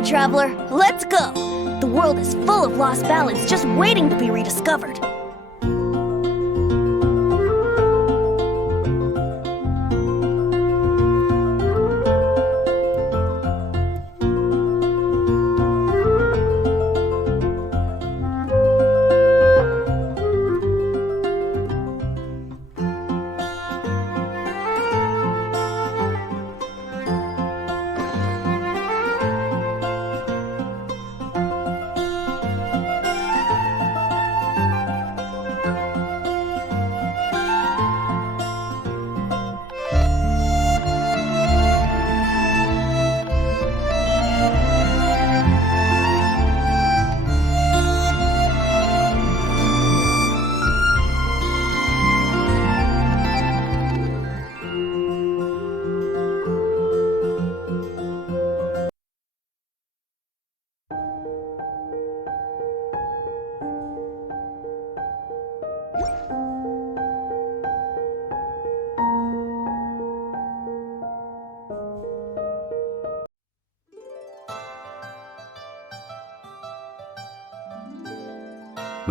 on, traveler, let's go! The world is full of lost ballads just waiting to be rediscovered.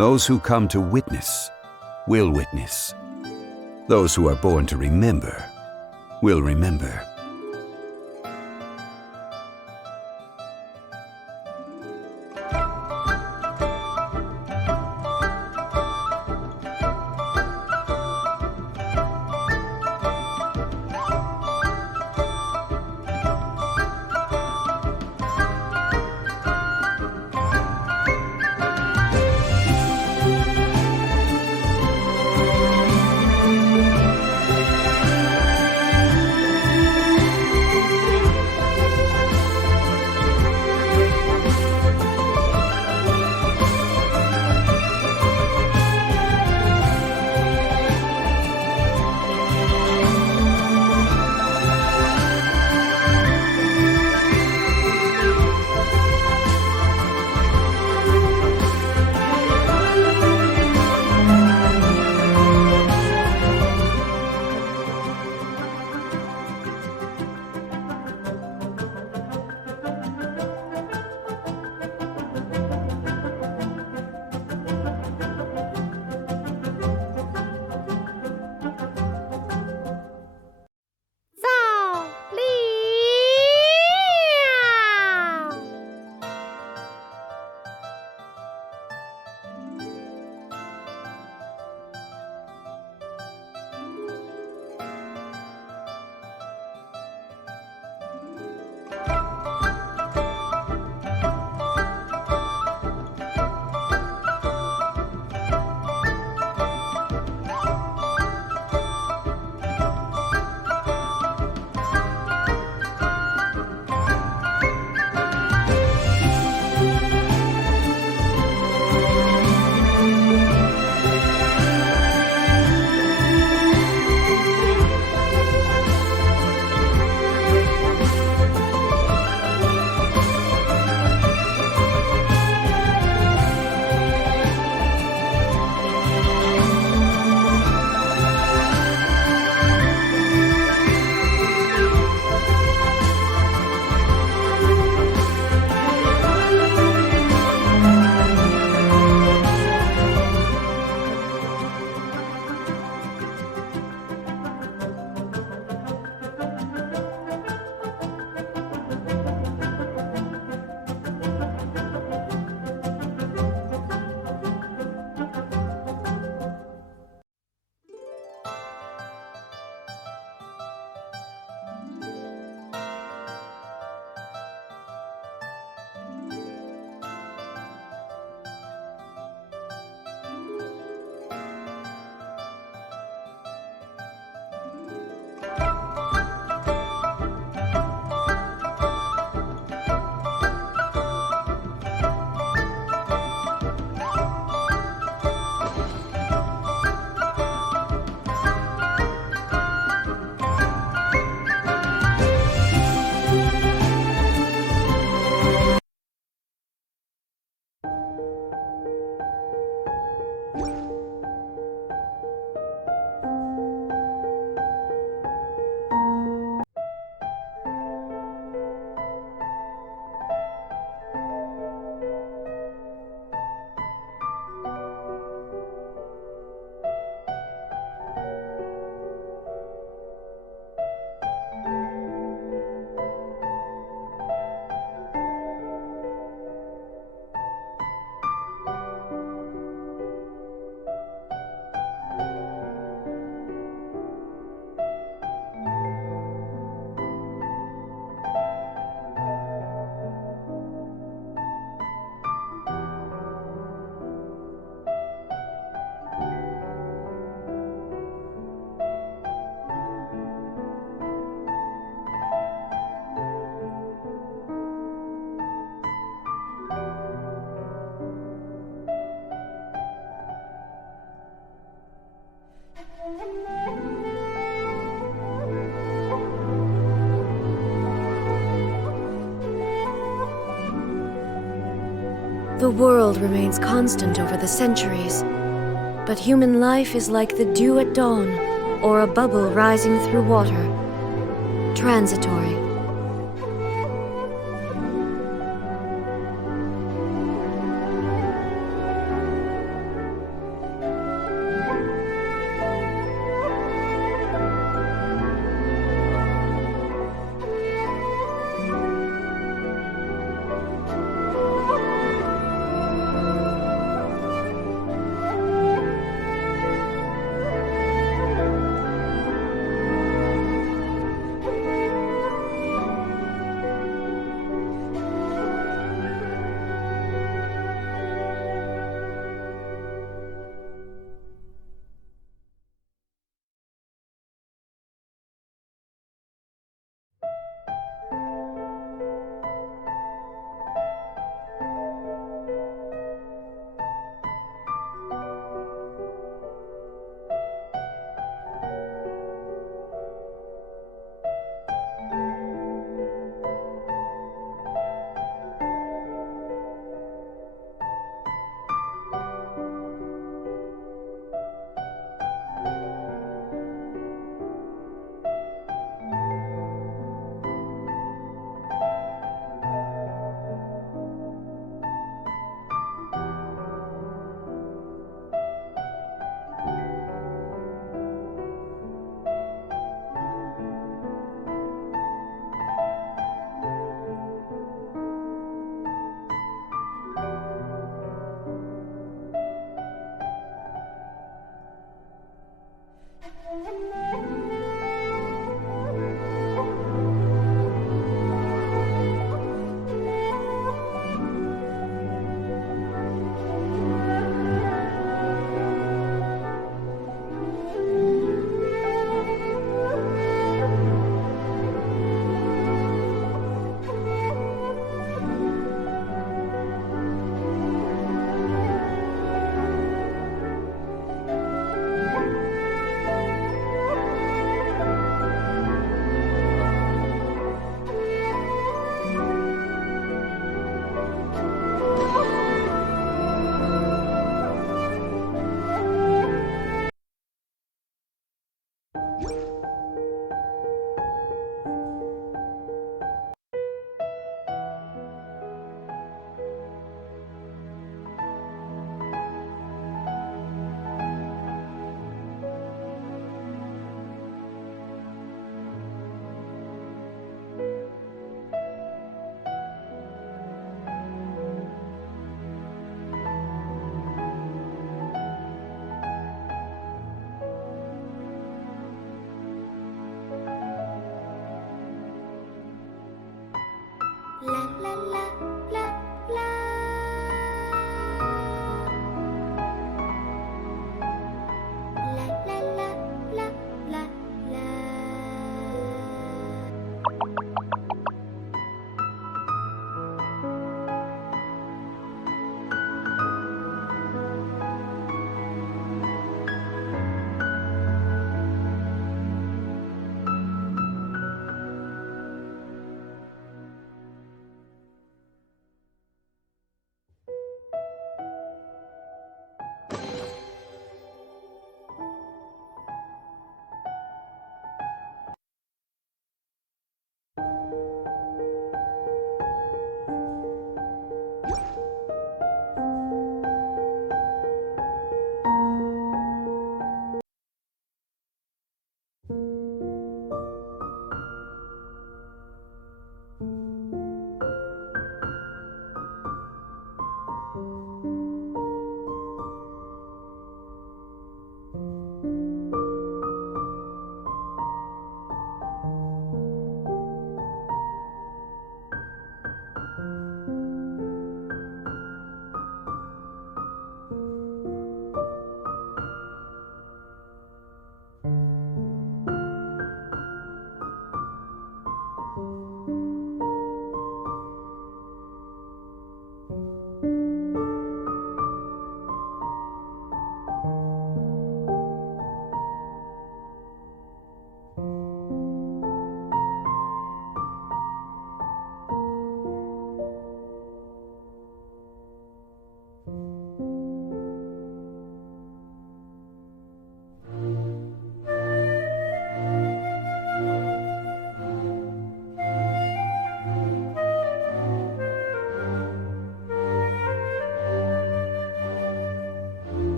Those who come to witness will witness. Those who are born to remember will remember. The world remains constant over the centuries, but human life is like the dew at dawn, or a bubble rising through water. Transitory.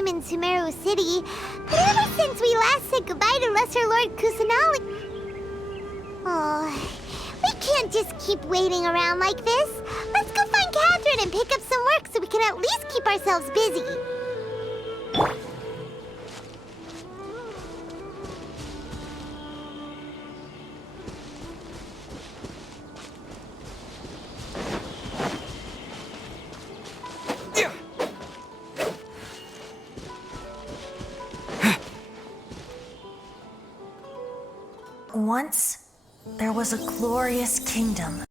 time in Sumeru City, but ever since we last said goodbye to Lesser Lord Kusanali... Oh, we can't just keep waiting around like this. Let's go find Catherine and pick up some work so we can at least keep ourselves busy. Once, there was a glorious kingdom.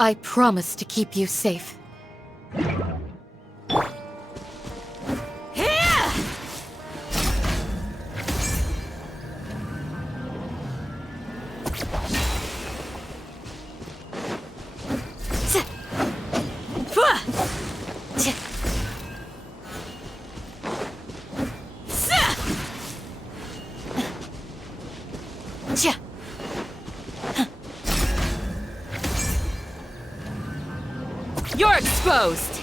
I promise to keep you safe. You're exposed!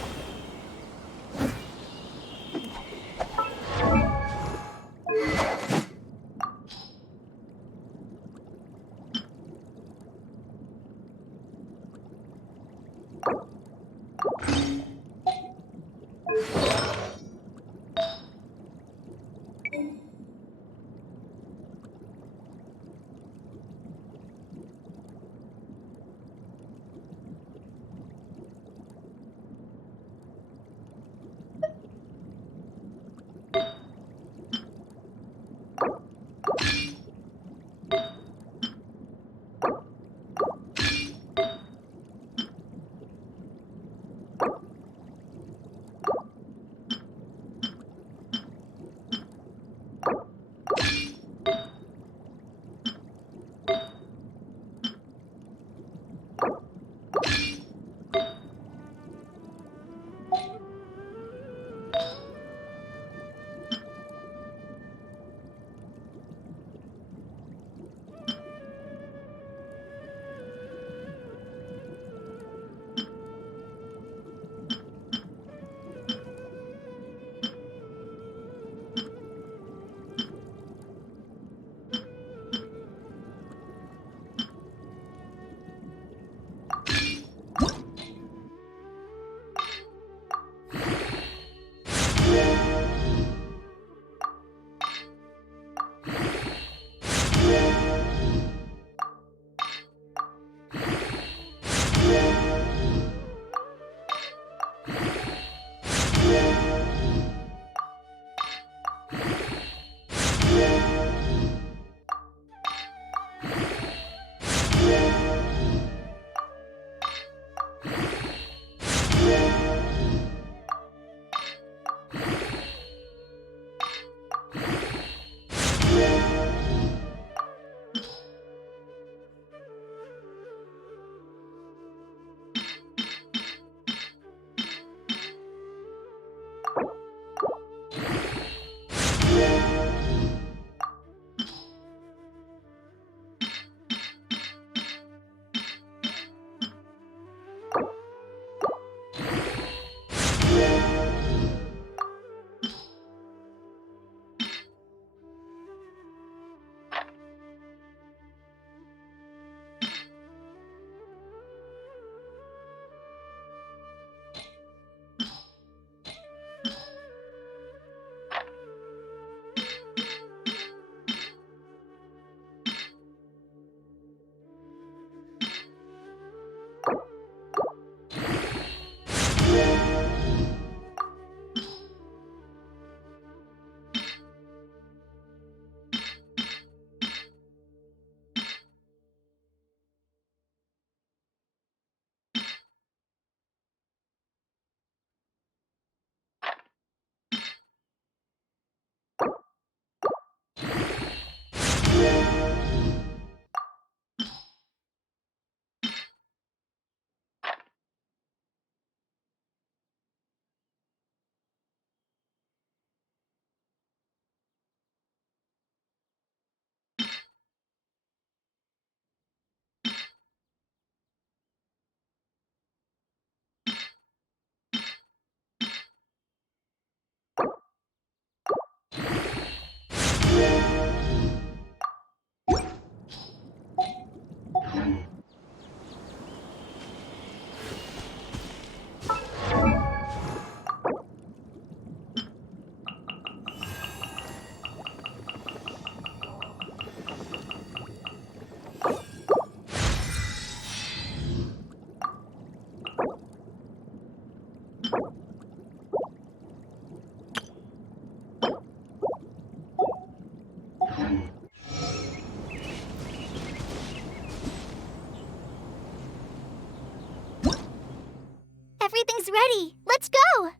Everything's ready. Let's go!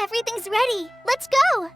Everything's ready. Let's go!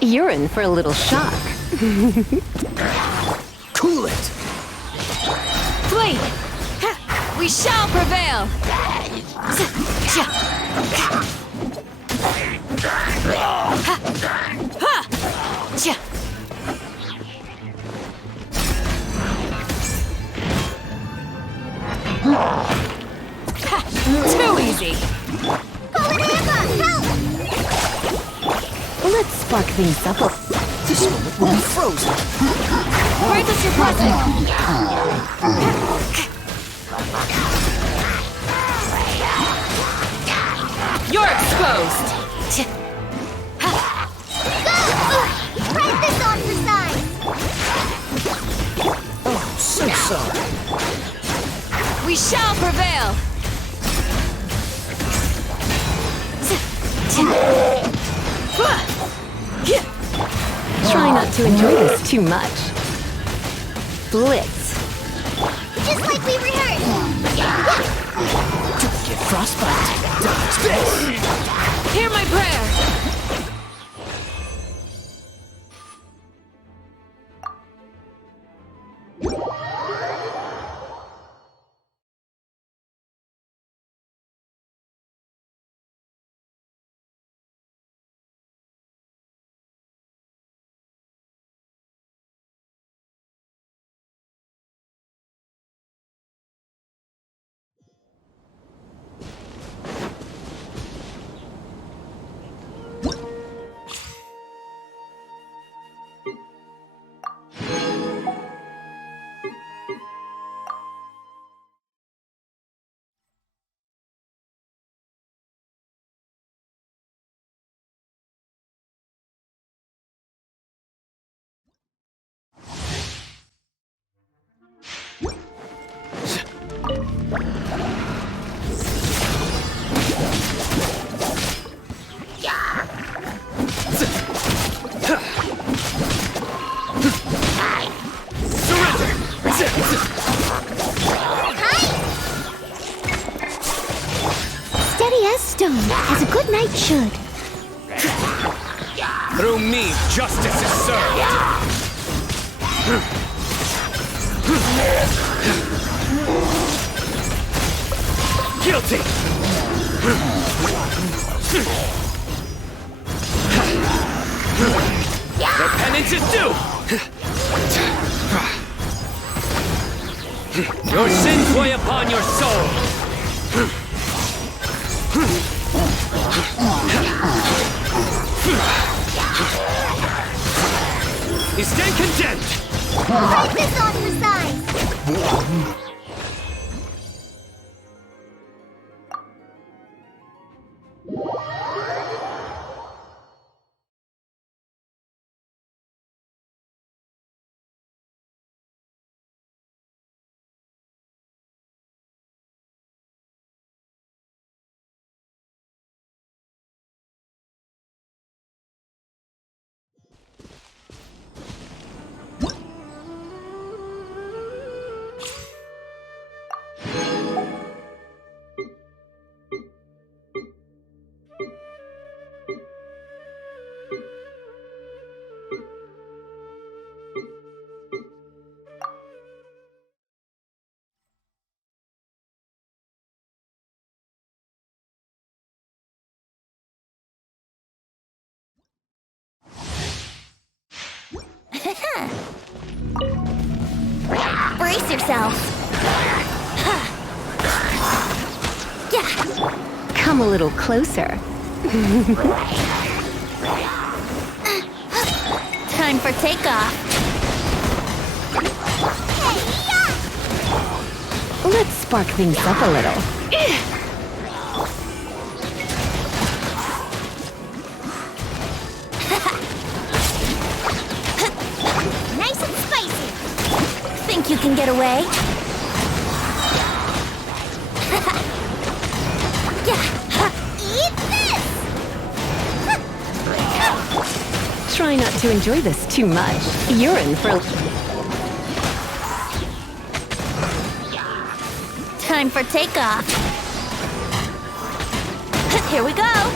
You're in for a little shock. Cool it! Flee! We shall prevail! Too easy! Let's spark things up. This moment will be frozen. Grant us your blessing! You're exposed! Write this on for size! Oh, so sorry. We shall prevail! Try not to enjoy this too much. Blitz. Just like we rehearsed! Don't get frostbite. Dodge this! Hear my prayer! stone, as a good knight should. Through me, justice is served. Guilty. The penance is due. Your sins weigh upon your soul. You stand condemned. Put this on the side. Brace yourselves. Yeah. Come a little closer. Time for takeoff. Let's spark things up a little. Nice and spicy. Think you can get away? Eat this! Try not to enjoy this too much. You're in for... Time for takeoff. Here we go.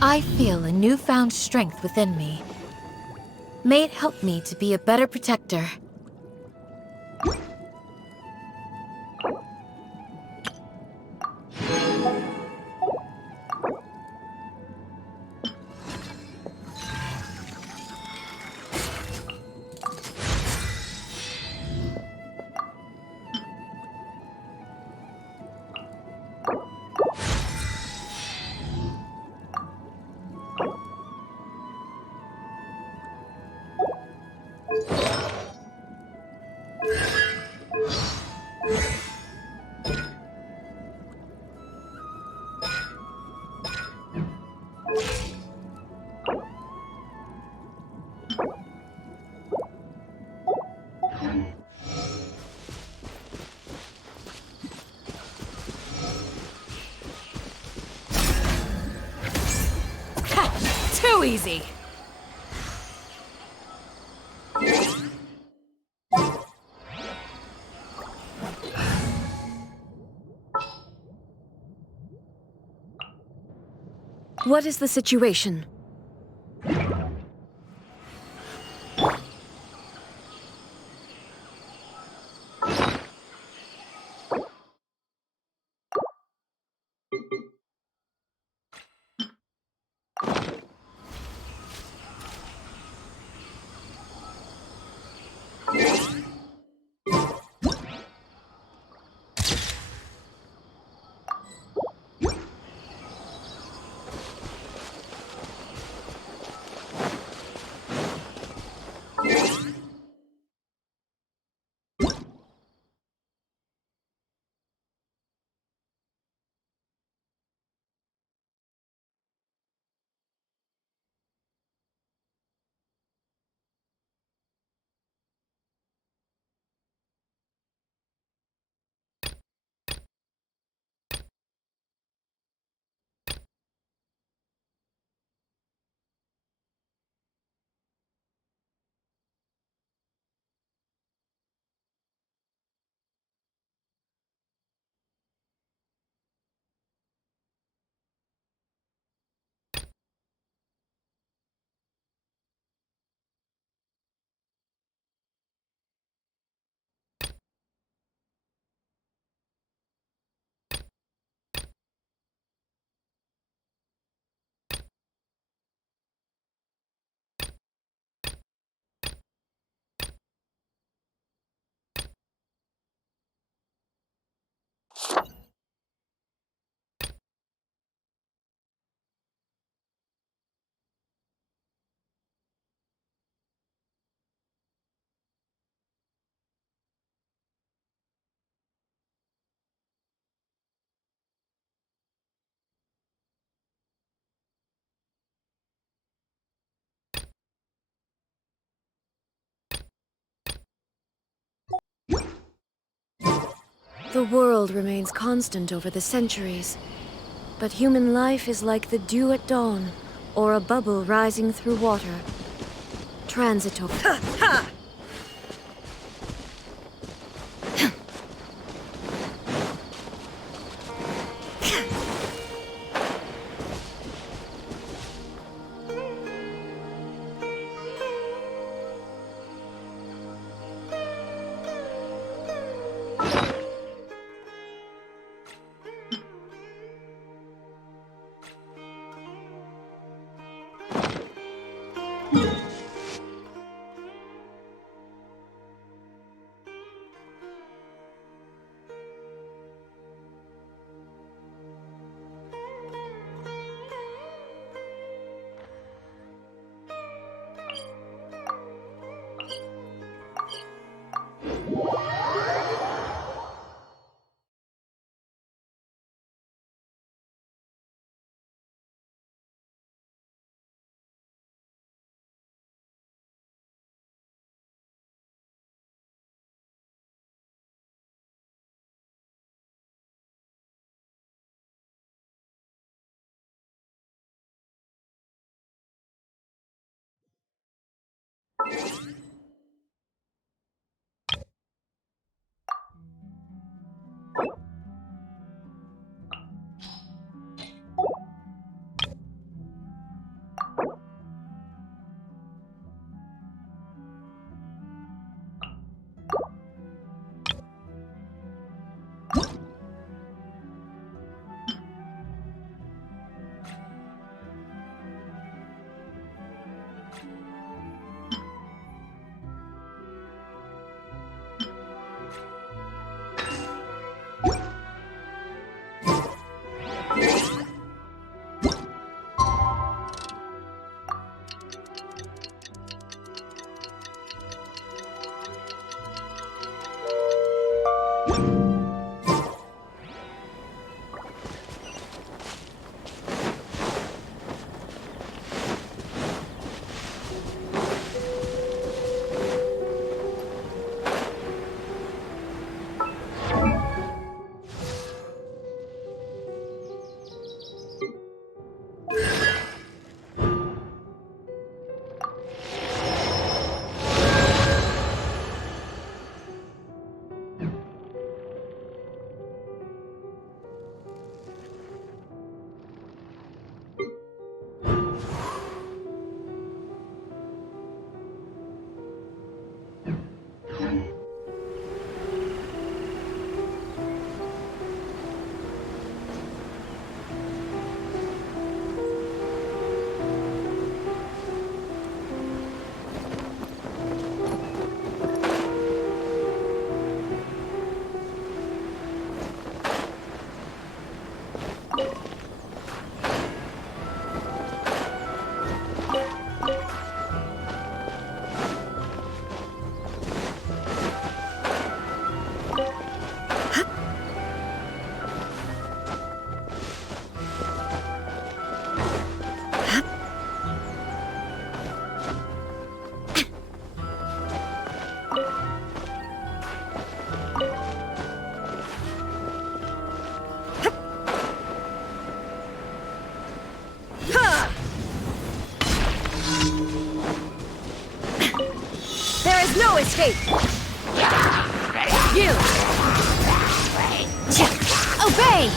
I feel a newfound strength within me. May it help me to be a better protector. Too easy! What is the situation? The world remains constant over the centuries, but human life is like the dew at dawn, or a bubble rising through water. Transitory. No escape! You! Obey!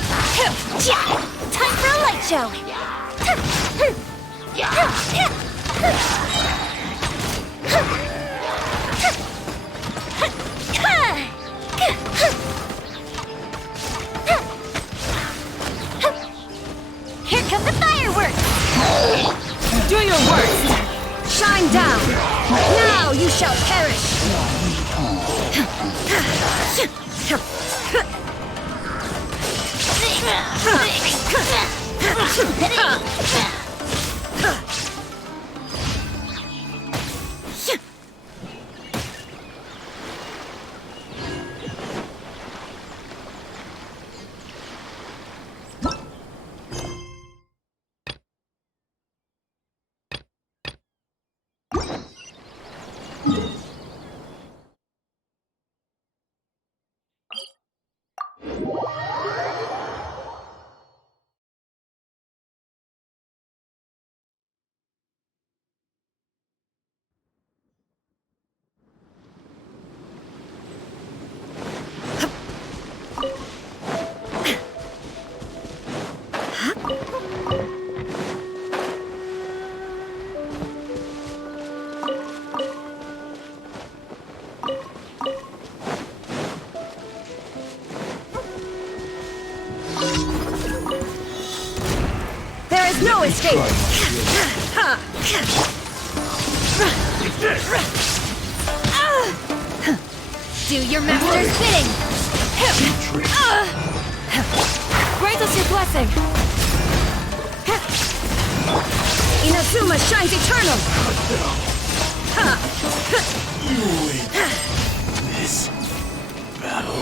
Time for a light show! Here come the fireworks! Do your worst! Shine down! Now you shall perish! escape! Do your master's bidding! Grant us your blessing! Inazuma shines eternal! This battle.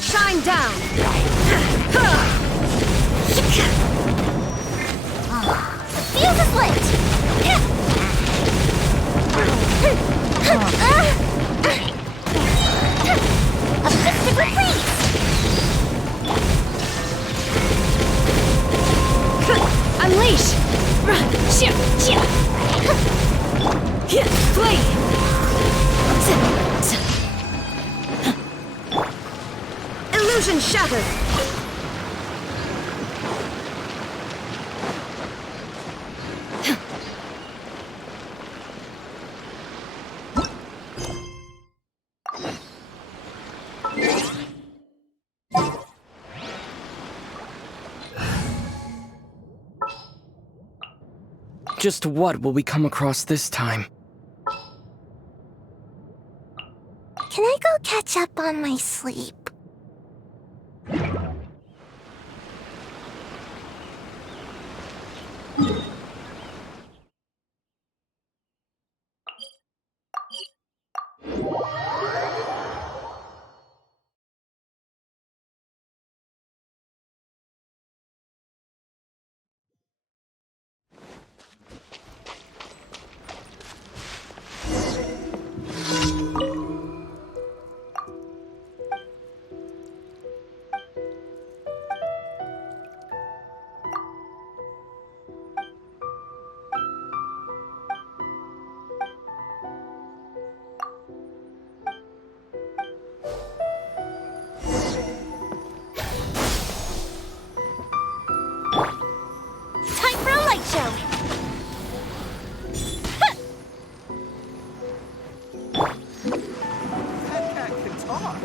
Shine down! Fuse is lit! A mystic retreat! Unleash! Flee! Illusion shattered! Just what will we come across this time? Can I go catch up on my sleep? Time for a light show! That cat can talk.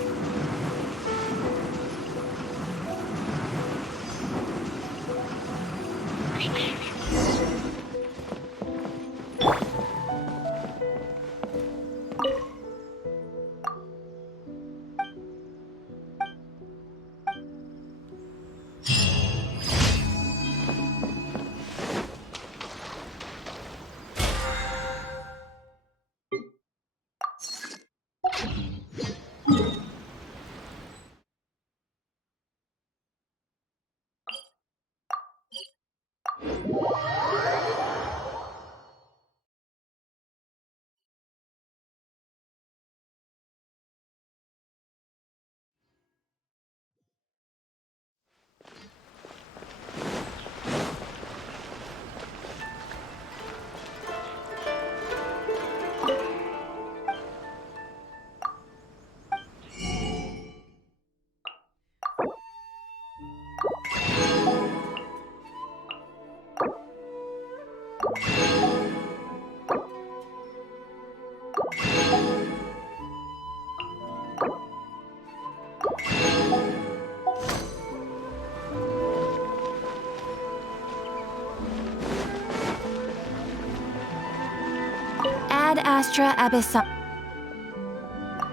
Ad Astra Abyssum.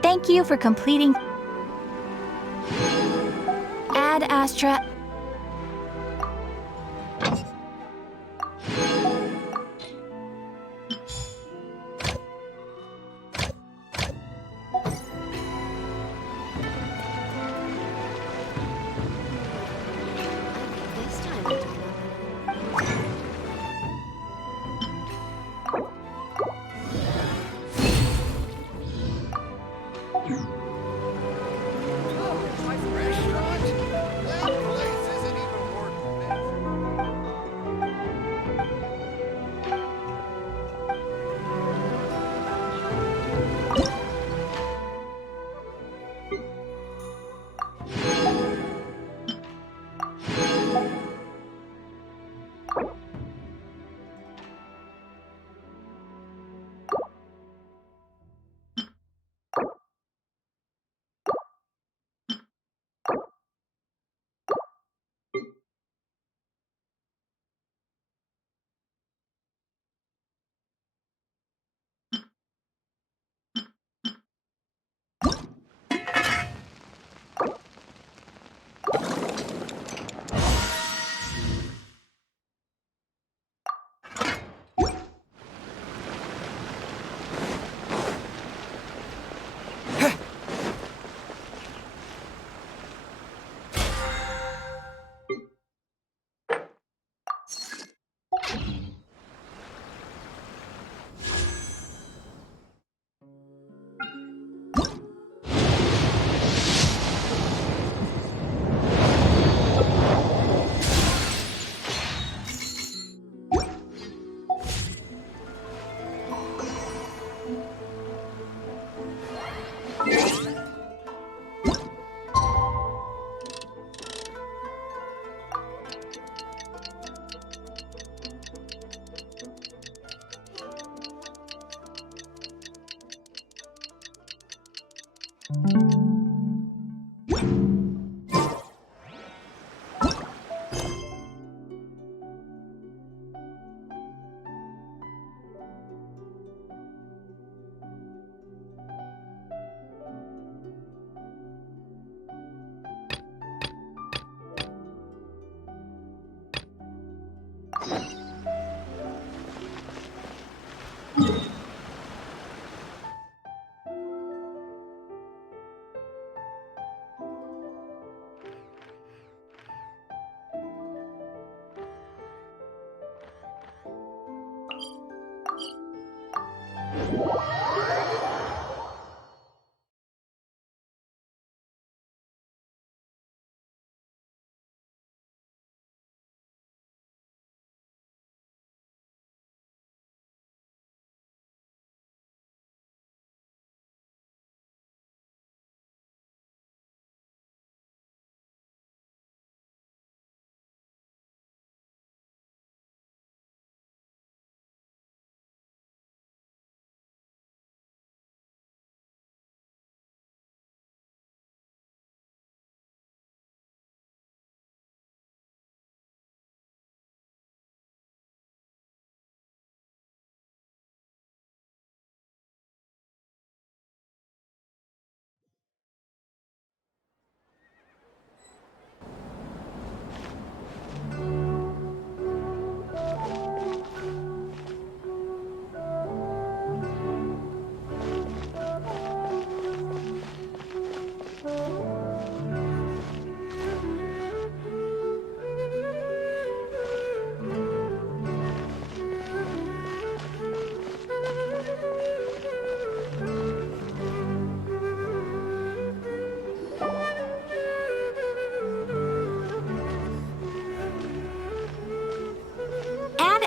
Thank you for completing. Ad Astra. This time we'll do nothing.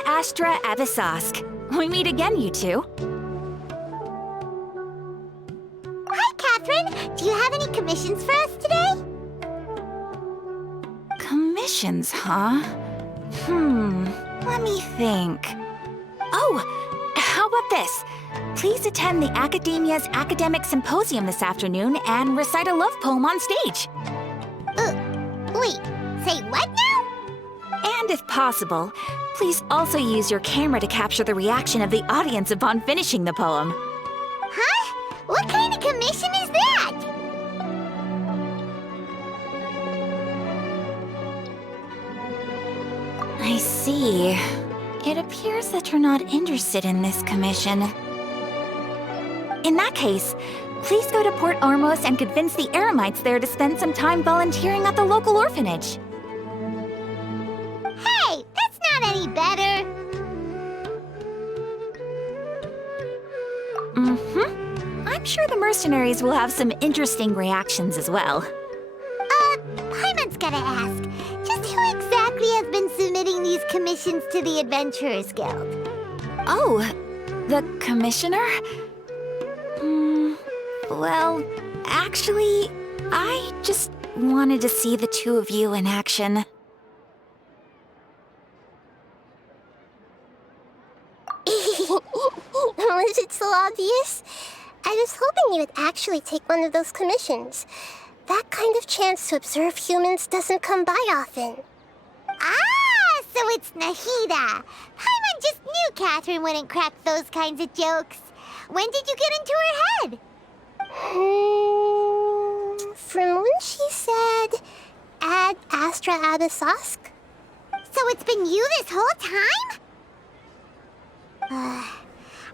Astra Avisask. We meet again, you two. Hi, Catherine. Do you have any commissions for us today? Commissions, huh? Let me think. Oh, how about this? Please attend the Academia's Academic Symposium this afternoon and recite a love poem on stage. Wait, say what now? And if possible, please also use your camera to capture the reaction of the audience upon finishing the poem. Huh? What kind of commission is that? I see. It appears that you're not interested in this commission. In that case, please go to Port Ormos and convince the Eremites there to spend some time volunteering at the local orphanage. Hey, that's not any better. I'm sure the mercenaries will have some interesting reactions as well. Paimon's gotta ask, just who exactly has been submitting these commissions to the Adventurers Guild? Oh, the commissioner? Well, actually, I just wanted to see the two of you in action. Was it so obvious? I was hoping you would actually take one of those commissions. That kind of chance to observe humans doesn't come by often. Ah, so it's Nahida. Paimon just knew Catherine wouldn't crack those kinds of jokes. When did you get into her head? From when she said, Ad Astra Abysosk? So it's been you this whole time?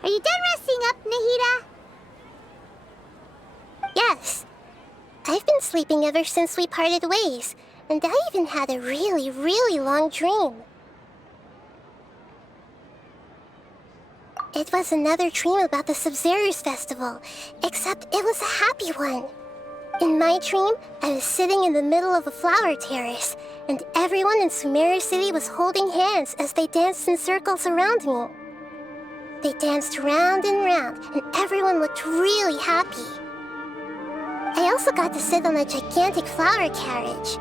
Are you done resting up, Nahida? Yes. I've been sleeping ever since we parted ways, and I even had a really, really long dream. It was another dream about the Sub-Zerus Festival, except it was a happy one. In my dream, I was sitting in the middle of a flower terrace, and everyone in Sumeru City was holding hands as they danced in circles around me. They danced round and round, and everyone looked really happy. I also got to sit on a gigantic flower carriage.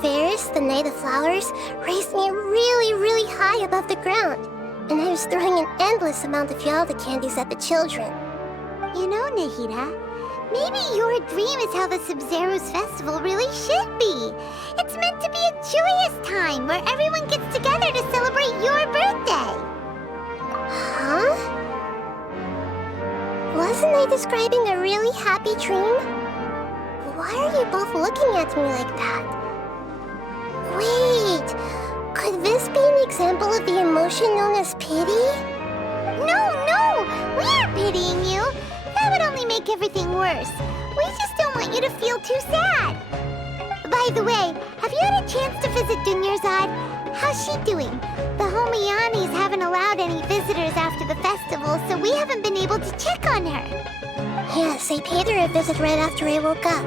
Varus, the Knight of Flowers, raised me really, really high above the ground, and I was throwing an endless amount of Yalda candies at the children. You know, Nahida, maybe your dream is how the Sub-Zerus Festival really should be. It's meant to be a joyous time where everyone gets together to celebrate your birthday. Huh? Wasn't I describing a really happy dream? Why are you both looking at me like that? Wait, could this be an example of the emotion known as pity? No, we aren't pitying you. That would only make everything worse. We just don't want you to feel too sad. By the way, have you had a chance to visit Dunyarzad? How's she doing? The Homianis haven't allowed any visitors after the festival, so we haven't been able to check on her. Yes, I paid her a visit right after I woke up.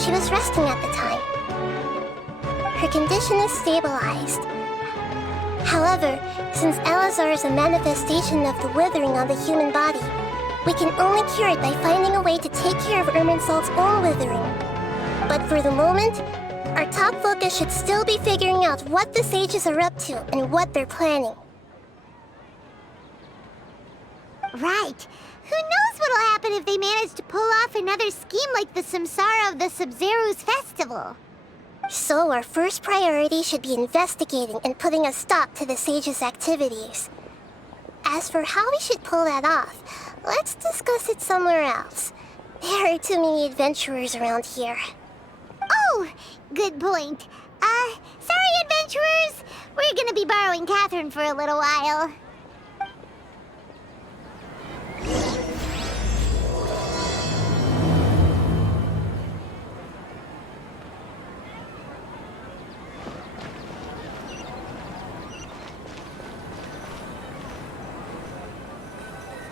She was resting at the time. Her condition is stabilized. However, since Elazar is a manifestation of the withering on the human body, we can only cure it by finding a way to take care of Irminsul's own withering. But for the moment, our top focus should still be figuring out what the sages are up to and what they're planning. Right. Who knows what'll happen if they manage to pull off another scheme like the Samsara of the Sub-Zerus Festival? So our first priority should be investigating and putting a stop to the sages' activities. As for how we should pull that off, let's discuss it somewhere else. There are too many adventurers around here. Oh, good point. Sorry, adventurers. We're gonna be borrowing Catherine for a little while.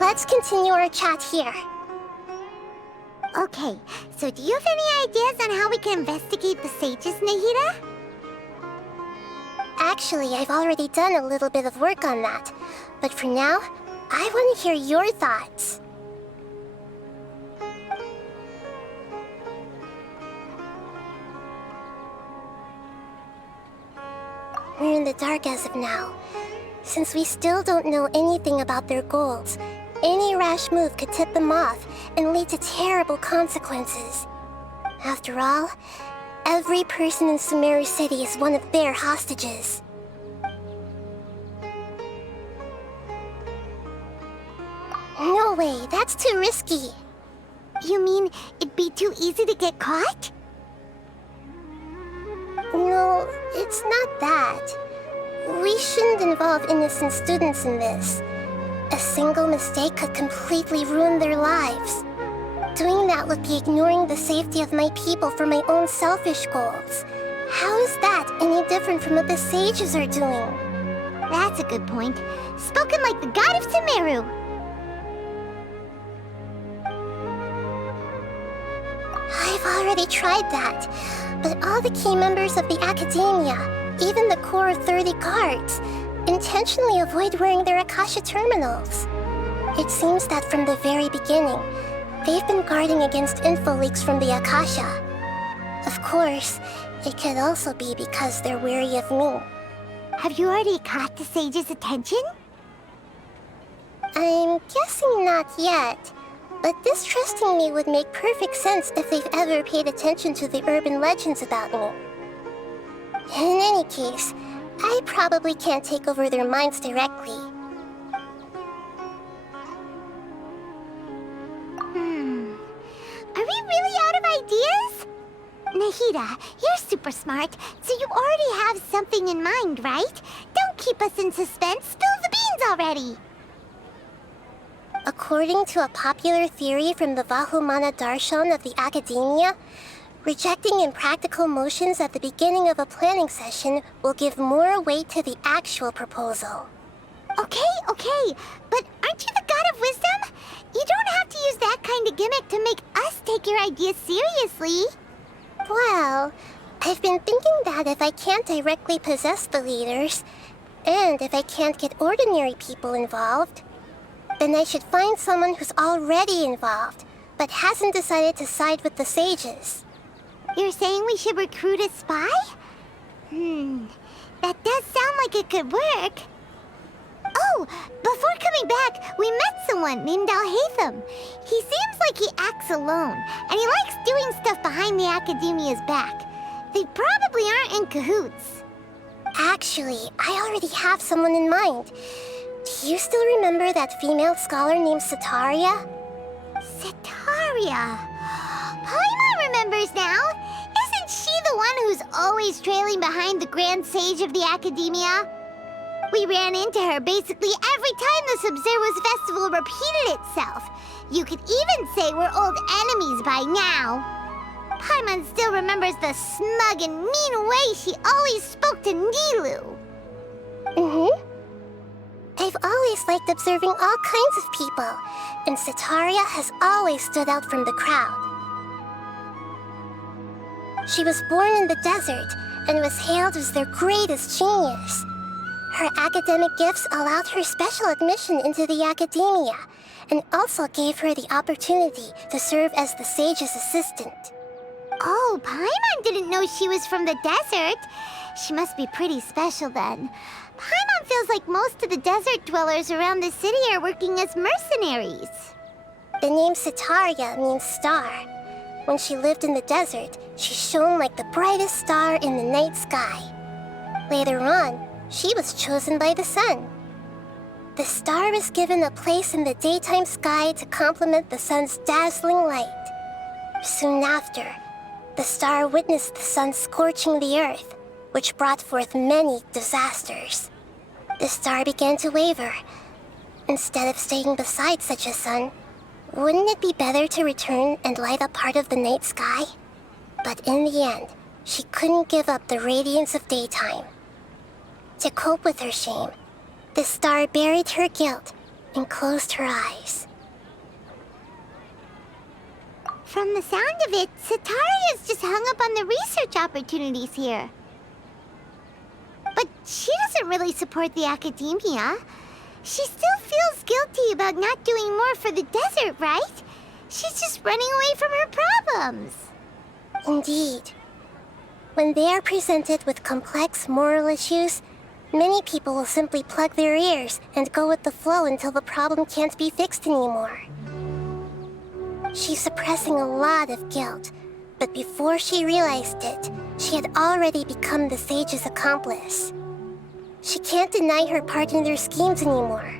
Let's continue our chat here. Okay, so do you have any ideas on how we can investigate the sages, Nahida? Actually, I've already done a little bit of work on that. But for now, I want to hear your thoughts. We're in the dark as of now. Since we still don't know anything about their goals, any rash move could tip them off and lead to terrible consequences. After all, every person in Sumeru City is one of their hostages. No way, that's too risky. You mean it'd be too easy to get caught? No, it's not that. We shouldn't involve innocent students in this. A single mistake could completely ruin their lives. Doing that would be ignoring the safety of my people for my own selfish goals. How is that any different from what the sages are doing? That's a good point. Spoken like the god of Sumero. I've already tried that, but all the key members of the Academia, even the core of 30 guards, intentionally avoid wearing their Akasha terminals. It seems that from the very beginning, they've been guarding against info leaks from the Akasha. Of course, it could also be because they're wary of me. Have you already caught the sage's attention? I'm guessing not yet, but distrusting me would make perfect sense if they've ever paid attention to the urban legends about me. In any case, I probably can't take over their minds directly. Are we really out of ideas? Nahida, you're super smart, so you already have something in mind, right? Don't keep us in suspense. Spill the beans already! According to a popular theory from the Vahumana Darshan of the Academia, rejecting impractical motions at the beginning of a planning session will give more weight to the actual proposal. Okay, but aren't you the god of wisdom? You don't have to use that kind of gimmick to make us take your ideas seriously. Well, I've been thinking that if I can't directly possess the leaders, and if I can't get ordinary people involved, then I should find someone who's already involved, but hasn't decided to side with the sages. You're saying we should recruit a spy? That does sound like it could work. Oh, before coming back, we met someone named Al-Haytham. He seems like he acts alone, and he likes doing stuff behind the Academia's back. They probably aren't in cahoots. Actually, I already have someone in mind. Do you still remember that female scholar named Setaria? Setaria? Paimon remembers now. Isn't she the one who's always trailing behind the Grand Sage of the Academia? We ran into her basically every time the Sub-Zero's festival repeated itself. You could even say we're old enemies by now. Paimon still remembers the smug and mean way she always spoke to Nilu. I've always liked observing all kinds of people, and Setaria has always stood out from the crowd. She was born in the desert and was hailed as their greatest genius. Her academic gifts allowed her special admission into the Academia, and also gave her the opportunity to serve as the sage's assistant. Oh, Paimon didn't know she was from the desert. She must be pretty special then. Paimon feels like most of the desert dwellers around the city are working as mercenaries. The name Setaria means star. When she lived in the desert, she shone like the brightest star in the night sky. Later on, she was chosen by the sun. The star was given a place in the daytime sky to complement the sun's dazzling light. Soon after, the star witnessed the sun scorching the earth, which brought forth many disasters. The star began to waver. Instead of staying beside such a sun, wouldn't it be better to return and light up part of the night sky? But in the end, she couldn't give up the radiance of daytime. To cope with her shame, the star buried her guilt and closed her eyes. From the sound of it, Setaria's just hung up on the research opportunities here. But she doesn't really support the Academia. She still feels guilty about not doing more for the desert, right? She's just running away from her problems. Indeed. When they are presented with complex moral issues, many people will simply plug their ears and go with the flow until the problem can't be fixed anymore. She's suppressing a lot of guilt, but before she realized it, she had already become the sage's accomplice. She can't deny her part in their schemes anymore.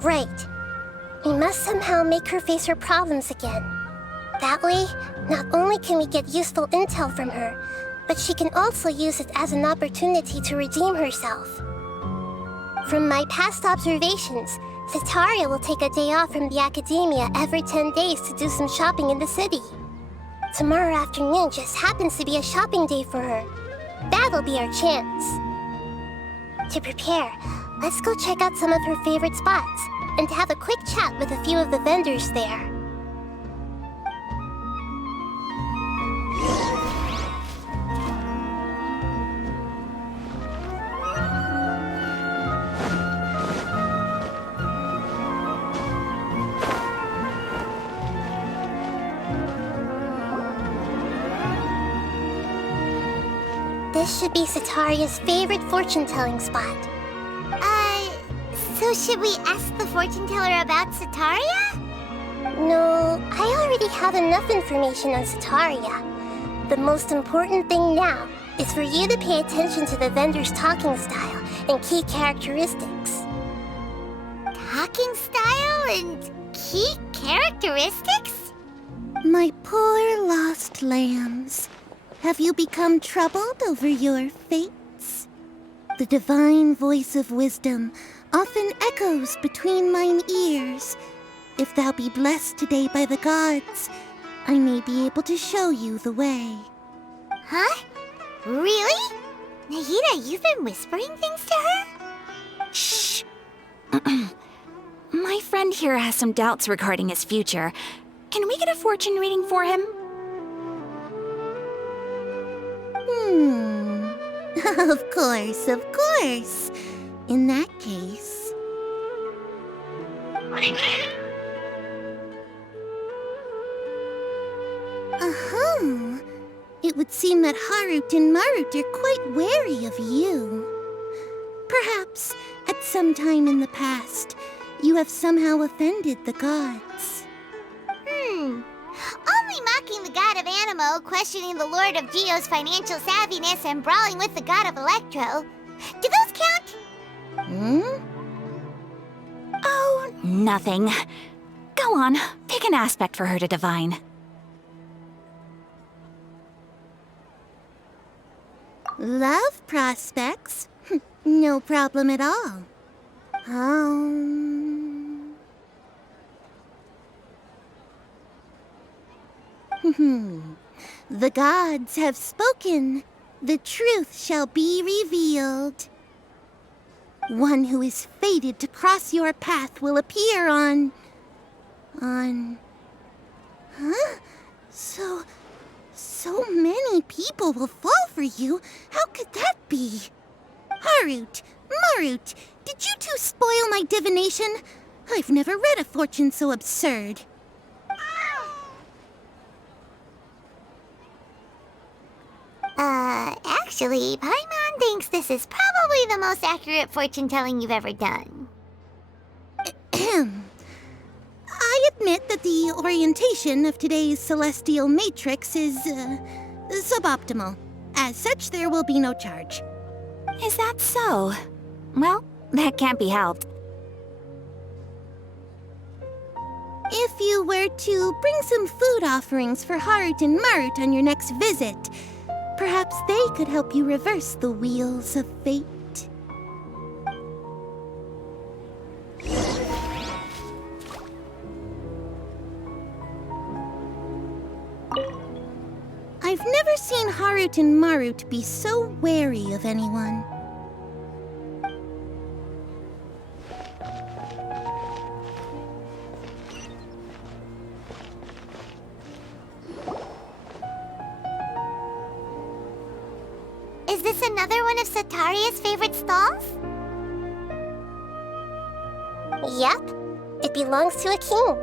Right. We must somehow make her face her problems again. That way, not only can we get useful intel from her, but she can also use it as an opportunity to redeem herself. From my past observations, Setaria will take a day off from the academia every 10 days to do some shopping in the city. Tomorrow afternoon just happens to be a shopping day for her. That'll be our chance. To prepare, let's go check out some of her favorite spots and have a quick chat with a few of the vendors there. This should be Setaria's favorite fortune-telling spot. So should we ask the fortune teller about Setaria? No, I already have enough information on Setaria. The most important thing now is for you to pay attention to the vendor's talking style and key characteristics. Talking style and key characteristics? My poor lost lambs. Have you become troubled over your fates? The divine voice of wisdom often echoes between mine ears. If thou be blessed today by the gods, I may be able to show you the way. Huh? Really? Nahida, you've been whispering things to her? Shh. My friend here has some doubts regarding his future. Can we get a fortune reading for him? Of course. In that case... It would seem that Harut and Marut are quite wary of you. Perhaps, at some time in the past, you have somehow offended the gods. Only mocking the god of Animo, questioning the Lord of Geo's financial savviness, and brawling with the god of Electro. Do those count? Oh, nothing. Go on, pick an aspect for her to divine. Love prospects? No problem at all. The gods have spoken. The truth shall be revealed. One who is fated to cross your path will appear on... Huh? So many people will fall for you. How could that be? Harut, Marut, did you two spoil my divination? I've never read a fortune so absurd. Actually, Paimon thinks this is probably the most accurate fortune-telling you've ever done. I admit that the orientation of today's celestial matrix is, suboptimal. As such, there will be no charge. Is that so? Well, that can't be helped. If you were to bring some food offerings for Harut and Marut on your next visit, perhaps they could help you reverse the wheels of fate. I've never seen Harut and Marut be so wary of anyone. Is this another one of Setaria's favorite stalls? Yep. It belongs to a king.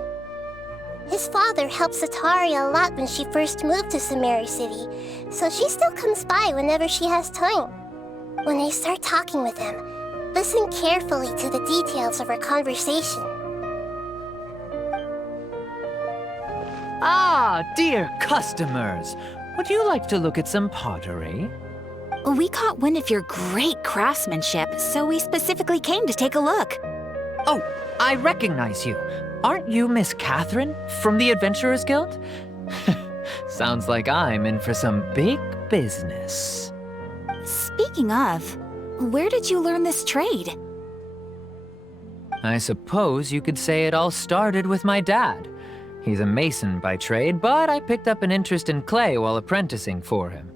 His father helped Setaria a lot when she first moved to Sumeri City, so she still comes by whenever she has time. When I start talking with him, listen carefully to the details of our conversation. Ah, dear customers, would you like to look at some pottery? We caught wind of your great craftsmanship, so we specifically came to take a look. Oh, I recognize you. Aren't you Miss Catherine from the Adventurers Guild? Sounds like I'm in for some big business. Speaking of, where did you learn this trade? I suppose you could say it all started with my dad. He's a mason by trade, but I picked up an interest in clay while apprenticing for him.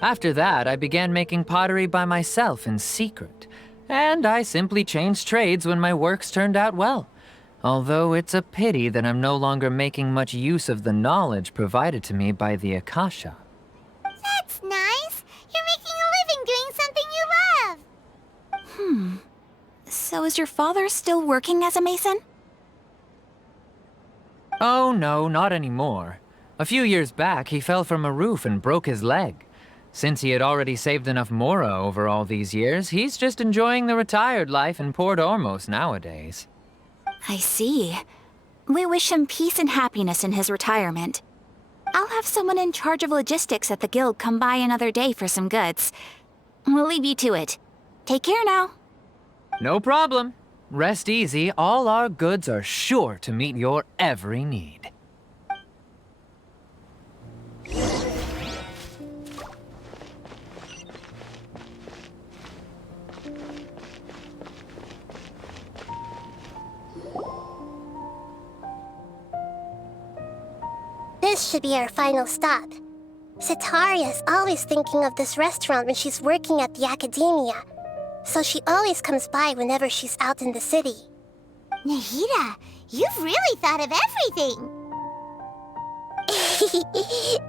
After that, I began making pottery by myself in secret, and I simply changed trades when my works turned out well. Although it's a pity that I'm no longer making much use of the knowledge provided to me by the Akasha. That's nice. You're making a living doing something you love. So is your father still working as a mason? Oh no, not anymore. A few years back, he fell from a roof and broke his leg. Since he had already saved enough mora over all these years, he's just enjoying the retired life in Port Ormos nowadays. I see. We wish him peace and happiness in his retirement. I'll have someone in charge of logistics at the guild come by another day for some goods. We'll leave you to it. Take care now. No problem. Rest easy, all our goods are sure to meet your every need. This should be our final stop. Sitaria's always thinking of this restaurant when she's working at the academia, so she always comes by whenever she's out in the city. Nahida, you've really thought of everything!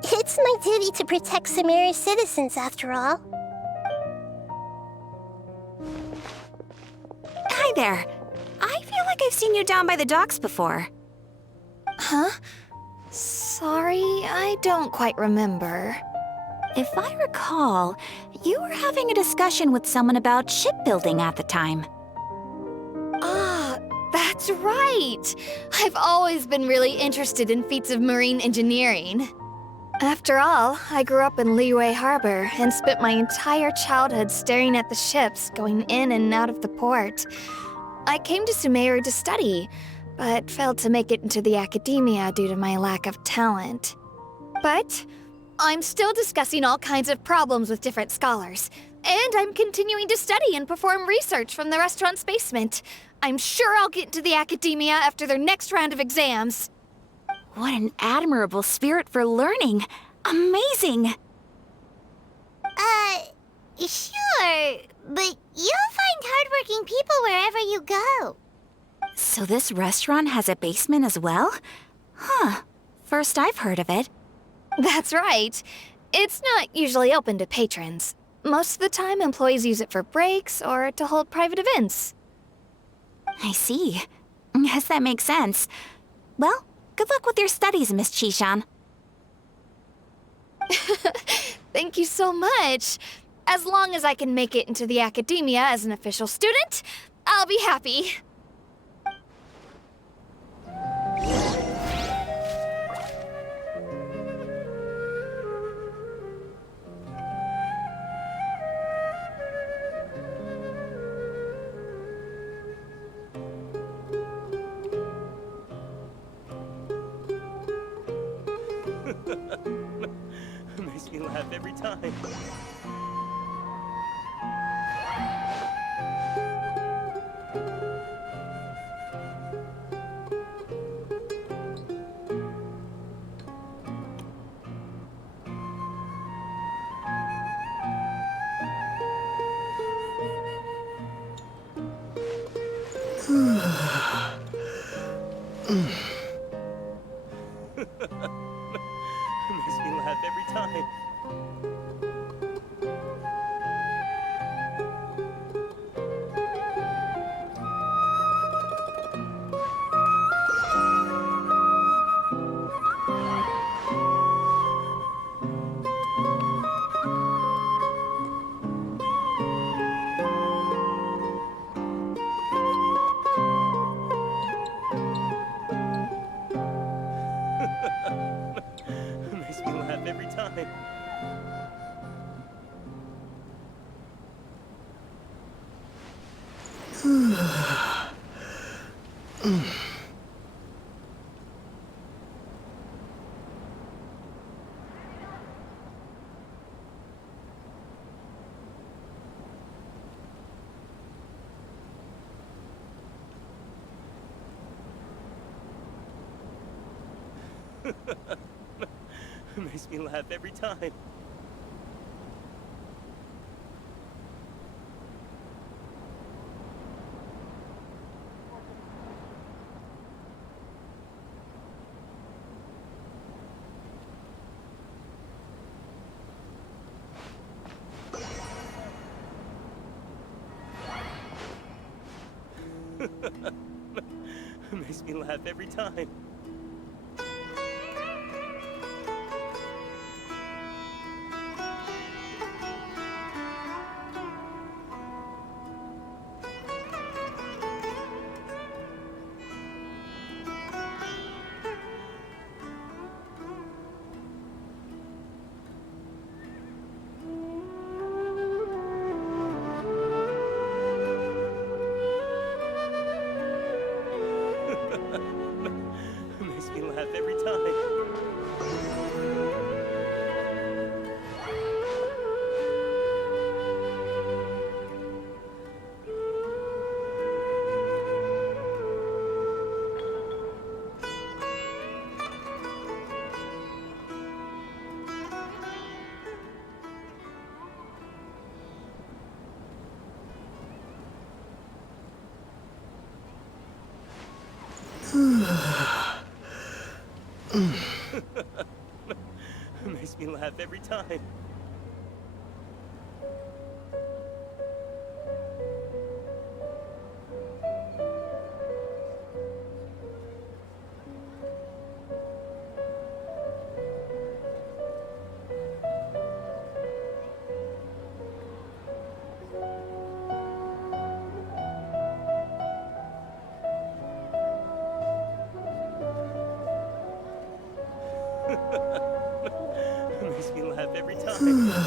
It's my duty to protect Sumeru's citizens, after all. Hi there. I feel like I've seen you down by the docks before. Huh? Sorry, I don't quite remember. If I recall, you were having a discussion with someone about shipbuilding at the time. Ah, that's right! I've always been really interested in feats of marine engineering. After all, I grew up in Liyue Harbor and spent my entire childhood staring at the ships going in and out of the port. I came to Sumeru to study, but failed to make it into the academia due to my lack of talent. But I'm still discussing all kinds of problems with different scholars, and I'm continuing to study and perform research from the restaurant's basement. I'm sure I'll get into the academia after their next round of exams. What an admirable spirit for learning! Amazing! Sure, but you'll find hardworking people wherever you go. So this restaurant has a basement as well? Huh. First I've heard of it. That's right. It's not usually open to patrons. Most of the time, employees use it for breaks or to hold private events. I see. Guess that makes sense. Well, good luck with your studies, Miss Chishan. Thank you so much. As long as I can make it into the academia as an official student, I'll be happy. Makes me laugh every time. Makes me laugh every time. Makes me laugh every time. Makes me laugh every time. Makes me laugh every time. Makes me laugh every time. Makes me laugh every time. Makes me laugh every time.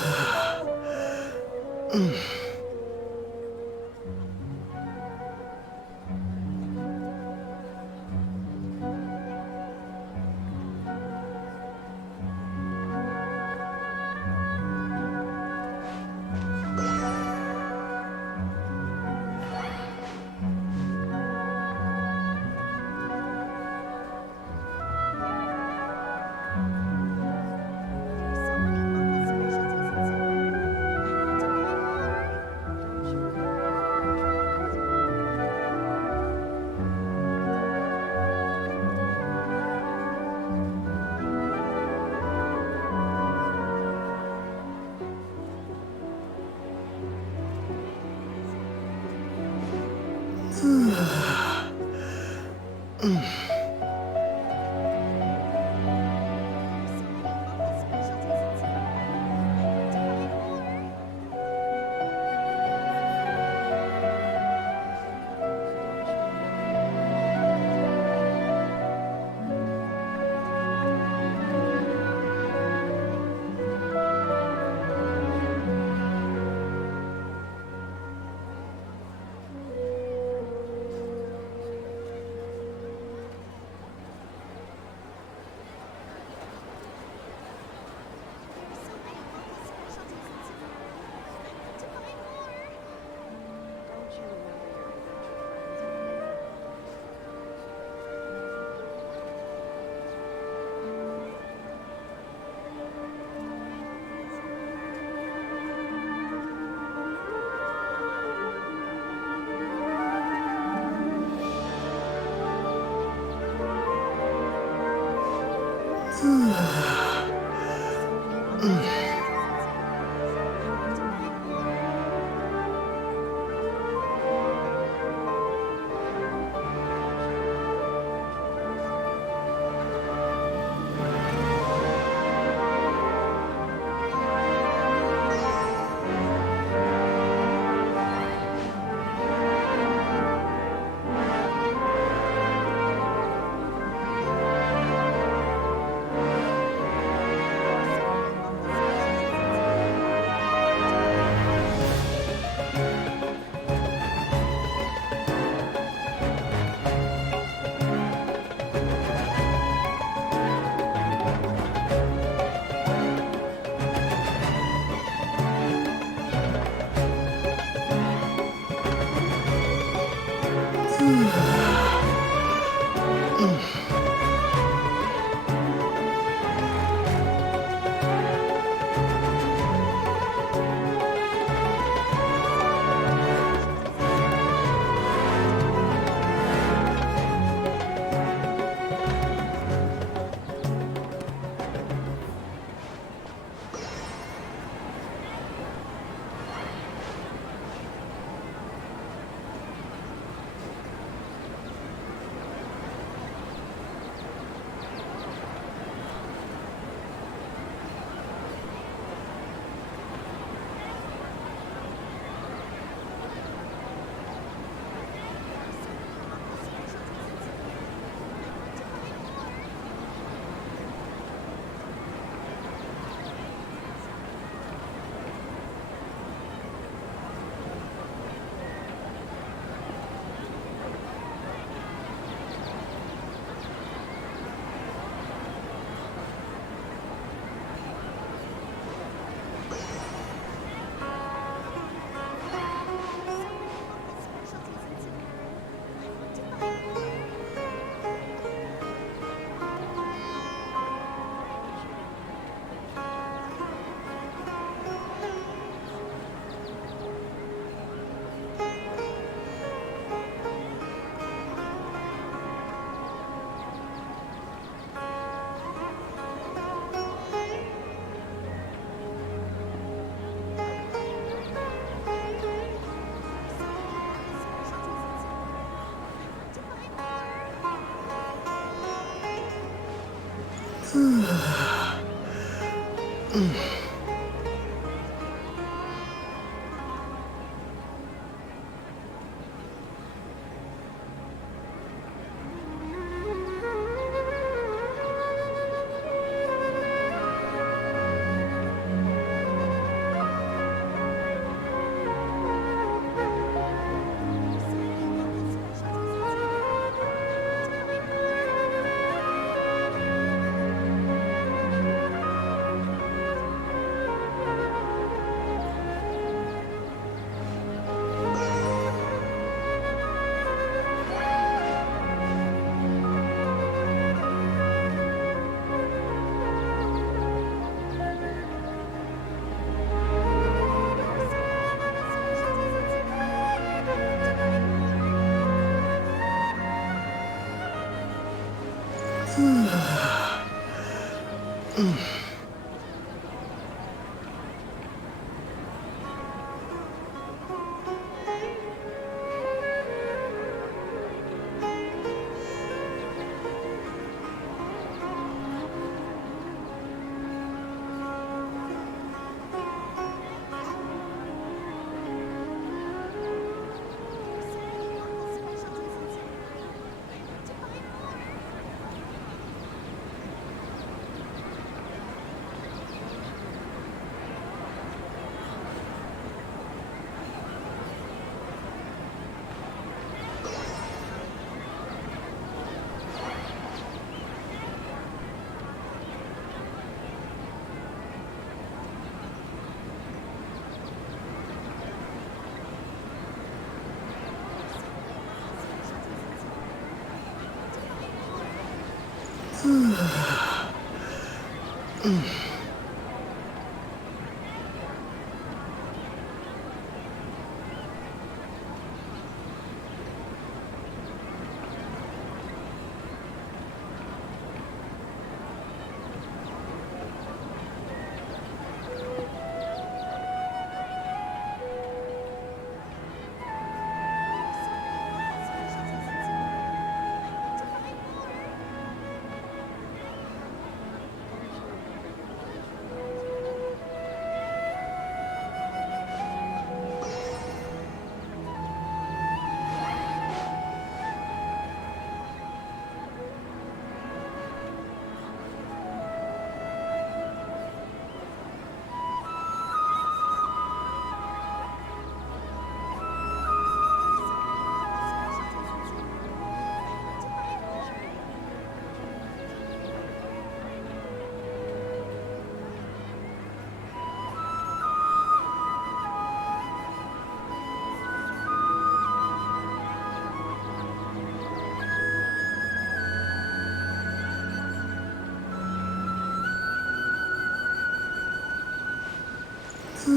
I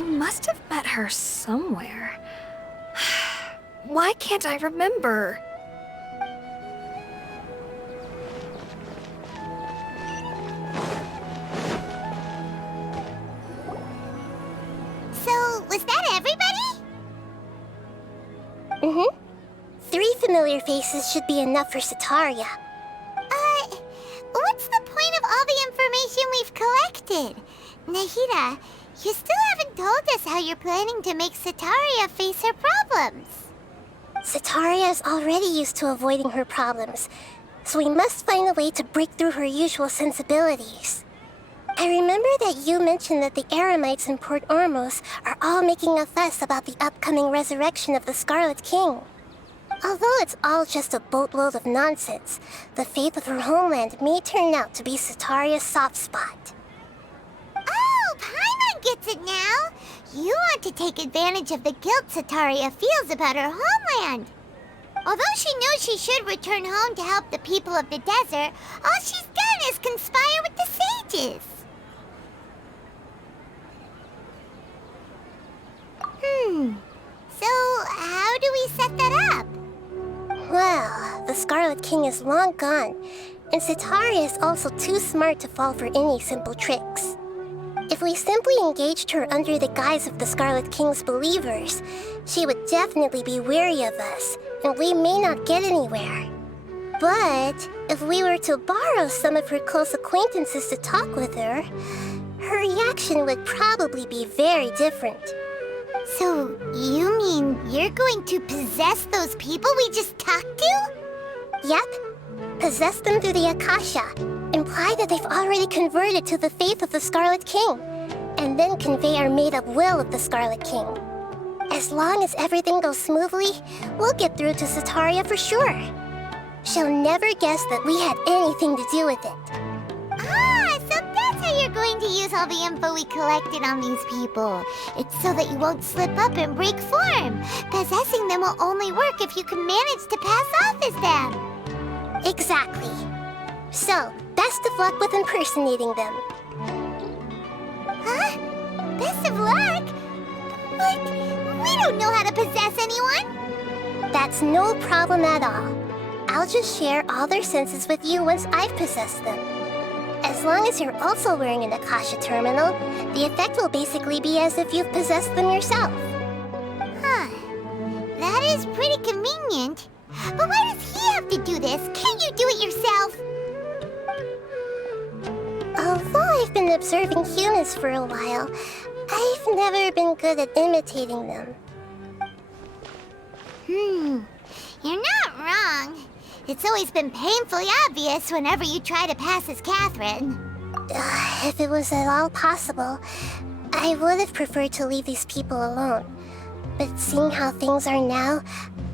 must have met her somewhere. Why can't I remember? So, was that everybody? Mm-hmm. 3 familiar faces should be enough for Sataria. What's the point of all the information we've collected? Nahida, you still haven't told us how you're planning to make Sataria face her problems. Sataria is already used to avoiding her problems, so we must find a way to break through her usual sensibilities. I remember that you mentioned that the Eremites in Port Ormos are all making a fuss about the upcoming resurrection of the Scarlet King. Although it's all just a boatload of nonsense, the fate of her homeland may turn out to be Sataria's soft spot. Oh, Paimon gets it now! You want to take advantage of the guilt Sataria feels about her homeland. Although she knows she should return home to help the people of the desert, all she's done is conspire with the sages. So, how do we set that up? Well, the Scarlet King is long gone, and Sataria is also too smart to fall for any simple tricks. If we simply engaged her under the guise of the Scarlet King's believers, she would definitely be wary of us, and we may not get anywhere. But if we were to borrow some of her close acquaintances to talk with her, her reaction would probably be very different. So, you mean you're going to possess those people we just talked to? Yep. Possess them through the Akasha. Imply that they've already converted to the faith of the Scarlet King, and then convey our made-up will of the Scarlet King. As long as everything goes smoothly, we'll get through to Sataria for sure. She'll never guess that we had anything to do with it. Ah, so that's how you're going to use all the info we collected on these people. It's so that you won't slip up and break form. Possessing them will only work if you can manage to pass off as them. Exactly. So, best of luck with impersonating them. Huh? Best of luck? But we don't know how to possess anyone. That's no problem at all. I'll just share all their senses with you once I've possessed them. As long as you're also wearing an Akasha terminal, the effect will basically be as if you've possessed them yourself. Huh. That is pretty convenient. But why does he have to do this? Can't you do it yourself? Although I've been observing humans for a while, I've never been good at imitating them. You're not wrong. It's always been painfully obvious whenever you try to pass as Catherine. If it was at all possible, I would have preferred to leave these people alone. But seeing how things are now,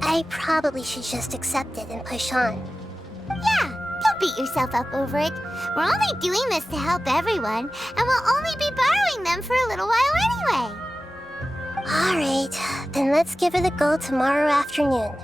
I probably should just accept it and push on. Yeah, don't beat yourself up over it. We're only doing this to help everyone, and we'll only be borrowing them for a little while anyway. Alright, then let's give it a go tomorrow afternoon.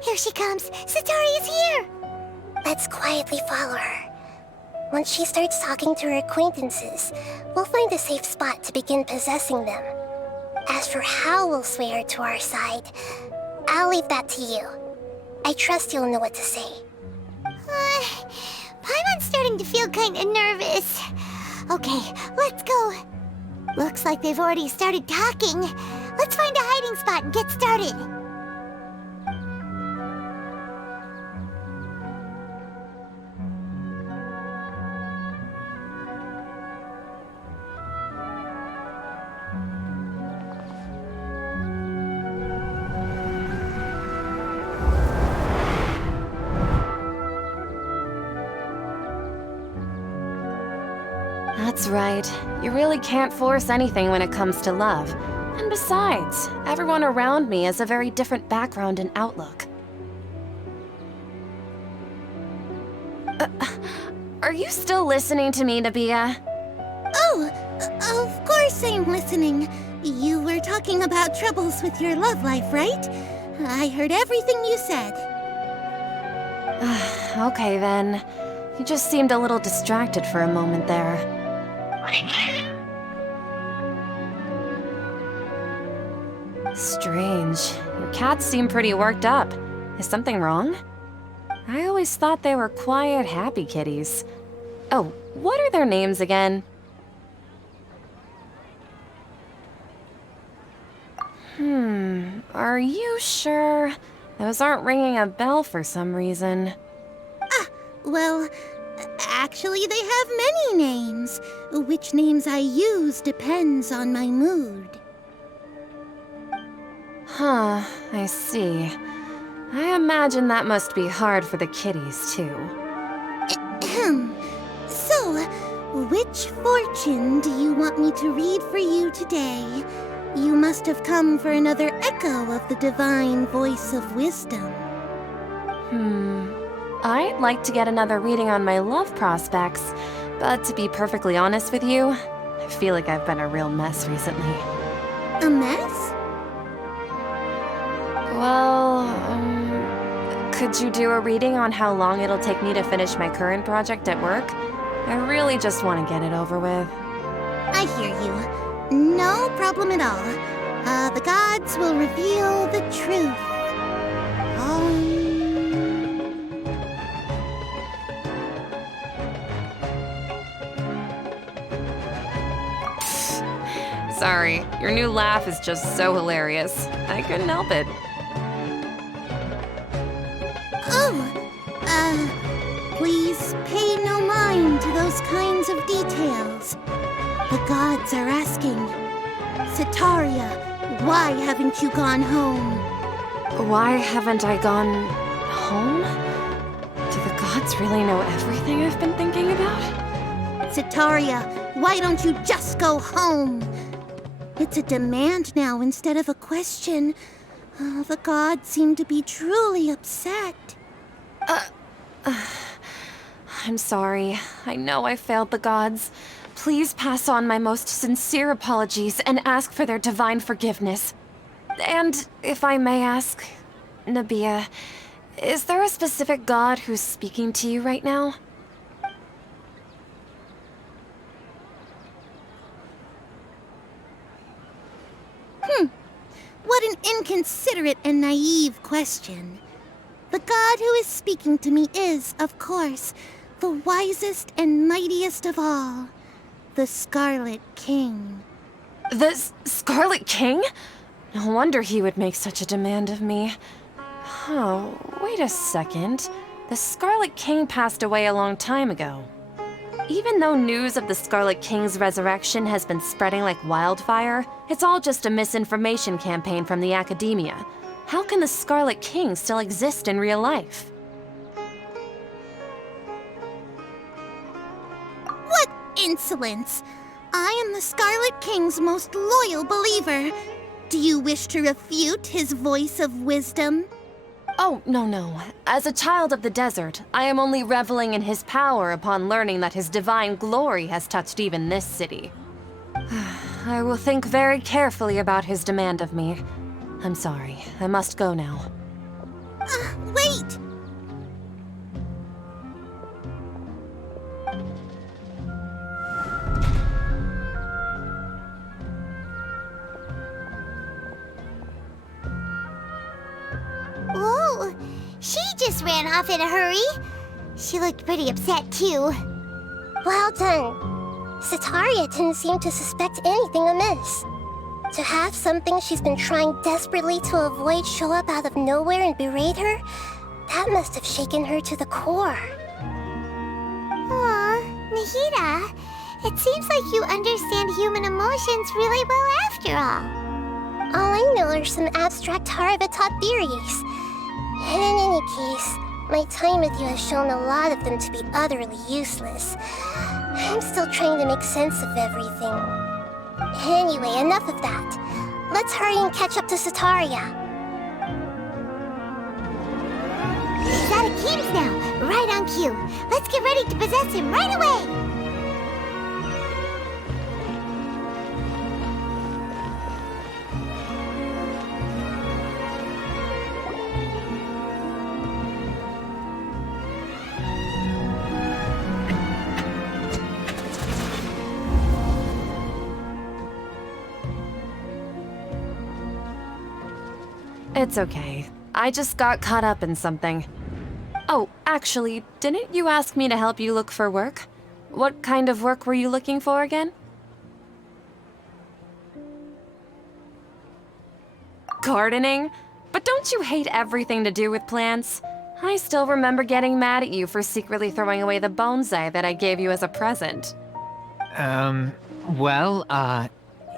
Here she comes! Satori is here! Let's quietly follow her. Once she starts talking to her acquaintances, we'll find a safe spot to begin possessing them. As for how we'll sway her to our side, I'll leave that to you. I trust you'll know what to say. Paimon's starting to feel kinda nervous. Okay, let's go. Looks like they've already started talking. Let's find a hiding spot and get started. That's right. You really can't force anything when it comes to love. And besides, everyone around me has a very different background and outlook. Are you still listening to me, Nabia? Oh, of course I'm listening. You were talking about troubles with your love life, right? I heard everything you said. Okay then. You just seemed a little distracted for a moment there. Strange. Your cats seem pretty worked up. Is something wrong? I always thought they were quiet, happy kitties. Oh, what are their names again? Are you sure? Those aren't ringing a bell for some reason. Well, actually, they have many names. Which names I use depends on my mood. Huh, I see. I imagine that must be hard for the kitties, too. So, which fortune do you want me to read for you today? You must have come for another echo of the divine voice of wisdom. I'd like to get another reading on my love prospects, but to be perfectly honest with you, I feel like I've been a real mess recently. A mess? Well, could you do a reading on how long it'll take me to finish my current project at work? I really just want to get it over with. I hear you. No problem at all. The gods will reveal the truth. Sorry, your new laugh is just so hilarious. I couldn't help it. Please pay no mind to those kinds of details. The gods are asking, Sitaria, why haven't you gone home? Why haven't I gone home? Do the gods really know everything I've been thinking about? Sitaria, why don't you just go home? It's a demand now instead of a question. The gods seem to be truly upset. I'm sorry. I know I failed the gods. Please pass on my most sincere apologies and ask for their divine forgiveness. And if I may ask, Nabia, is there a specific god who's speaking to you right now? What an inconsiderate and naive question. The god who is speaking to me is, of course, the wisest and mightiest of all, the Scarlet King. The Scarlet King? No wonder he would make such a demand of me. Oh, wait a second. The Scarlet King passed away a long time ago. Even though news of the Scarlet King's resurrection has been spreading like wildfire, it's all just a misinformation campaign from the academia. How can the Scarlet King still exist in real life? What insolence! I am the Scarlet King's most loyal believer. Do you wish to refute his voice of wisdom? Oh, no. As a child of the desert, I am only reveling in his power upon learning that his divine glory has touched even this city. I will think very carefully about his demand of me. I'm sorry. I must go now. Wait! Whoa! She just ran off in a hurry. She looked pretty upset, too. Well done. Sitaria didn't seem to suspect anything amiss. To have something she's been trying desperately to avoid show up out of nowhere and berate her, that must have shaken her to the core. Aw, Nahida, it seems like you understand human emotions really well after all. All I know are some abstract Harvard-taught theories. And in any case, my time with you has shown a lot of them to be utterly useless. I'm still trying to make sense of everything. Anyway, enough of that. Let's hurry and catch up to Sitaria. He's out of Kim's now, right on cue. Let's get ready to possess him right away! It's okay. I just got caught up in something. Oh, actually, didn't you ask me to help you look for work? What kind of work were you looking for again? Gardening? But don't you hate everything to do with plants? I still remember getting mad at you for secretly throwing away the bonsai that I gave you as a present.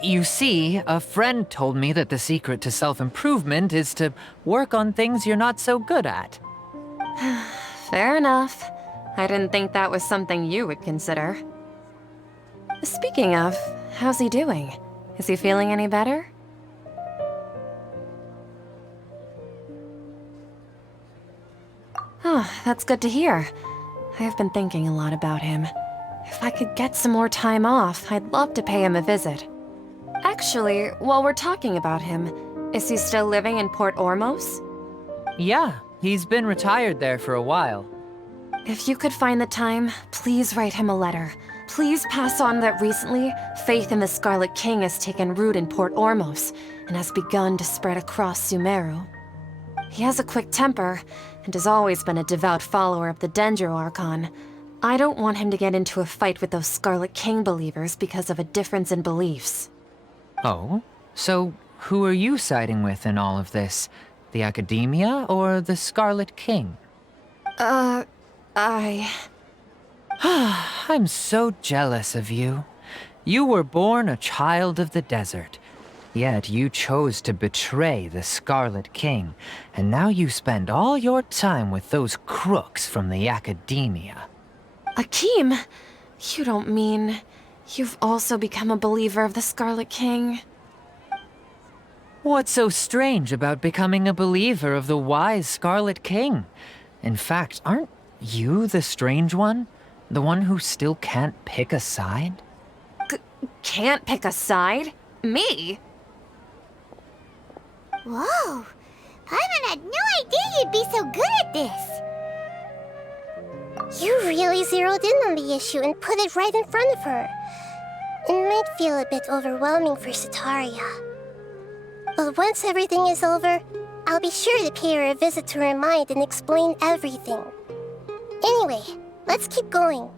You see, a friend told me that the secret to self-improvement is to work on things you're not so good at. Fair enough. I didn't think that was something you would consider. Speaking of, how's he doing? Is he feeling any better? Oh, that's good to hear. I have been thinking a lot about him. If I could get some more time off, I'd love to pay him a visit. Actually, while we're talking about him, is he still living in Port Ormos? Yeah, he's been retired there for a while. If you could find the time, please write him a letter. Please pass on that recently, faith in the Scarlet King has taken root in Port Ormos and has begun to spread across Sumeru. He has a quick temper and has always been a devout follower of the Dendro Archon. I don't want him to get into a fight with those Scarlet King believers because of a difference in beliefs. Oh? So who are you siding with in all of this? The Academia or the Scarlet King? I'm so jealous of you. You were born a child of the desert. Yet you chose to betray the Scarlet King, and now you spend all your time with those crooks from the Academia. Akeem, you don't mean you've also become a believer of the Scarlet King? What's so strange about becoming a believer of the wise Scarlet King? In fact, aren't you the strange one? The one who still can't pick a side? Can't pick a side? Me? Whoa! Paimon had no idea you'd be so good at this! You really zeroed in on the issue and put it right in front of her. It might feel a bit overwhelming for Setaria. But once everything is over, I'll be sure to pay her a visit to her mind and explain everything. Anyway, let's keep going.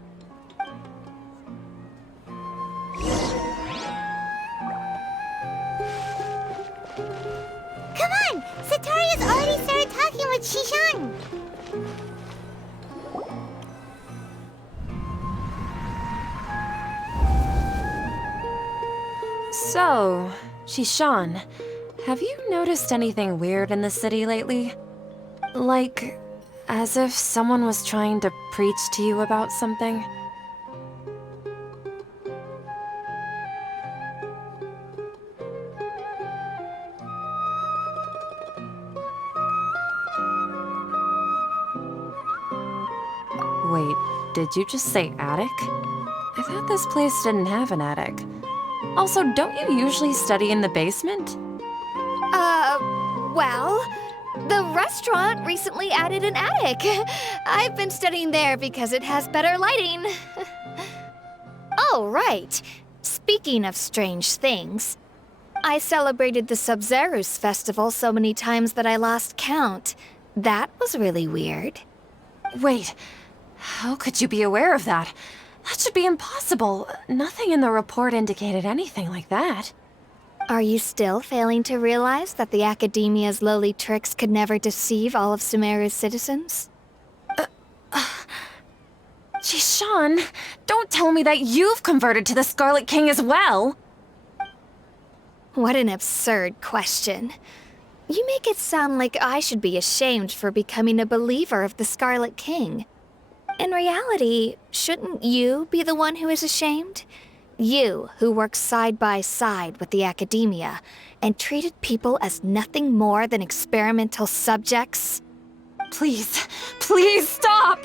Come on! Setaria's already started talking with Shishan! So, Shishan, have you noticed anything weird in the city lately? Like, as if someone was trying to preach to you about something? Wait, did you just say attic? I thought this place didn't have an attic. Also, don't you usually study in the basement? Well, the restaurant recently added an attic. I've been studying there because it has better lighting. Oh, right. Speaking of strange things, I celebrated the Sub-Zerus festival so many times that I lost count. That was really weird. Wait, how could you be aware of that? That should be impossible. Nothing in the report indicated anything like that. Are you still failing to realize that the Academia's lowly tricks could never deceive all of Sumeru's citizens? Jishan, don't tell me that you've converted to the Scarlet King as well! What an absurd question. You make it sound like I should be ashamed for becoming a believer of the Scarlet King. In reality, shouldn't you be the one who is ashamed? You, who worked side by side with the Academia and treated people as nothing more than experimental subjects? Please, please stop!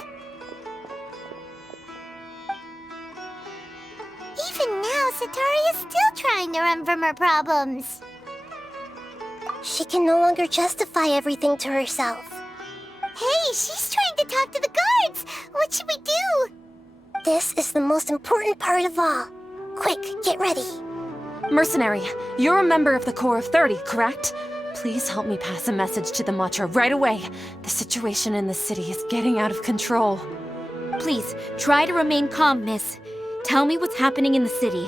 Even now, Setaria is still trying to run from her problems. She can no longer justify everything to herself. Hey, she's trying to talk to the guards! What should we do? This is the most important part of all. Quick, get ready. Mercenary, you're a member of the Corps of 30, correct? Please help me pass a message to the Matcha right away. The situation in the city is getting out of control. Please, try to remain calm, miss. Tell me what's happening in the city.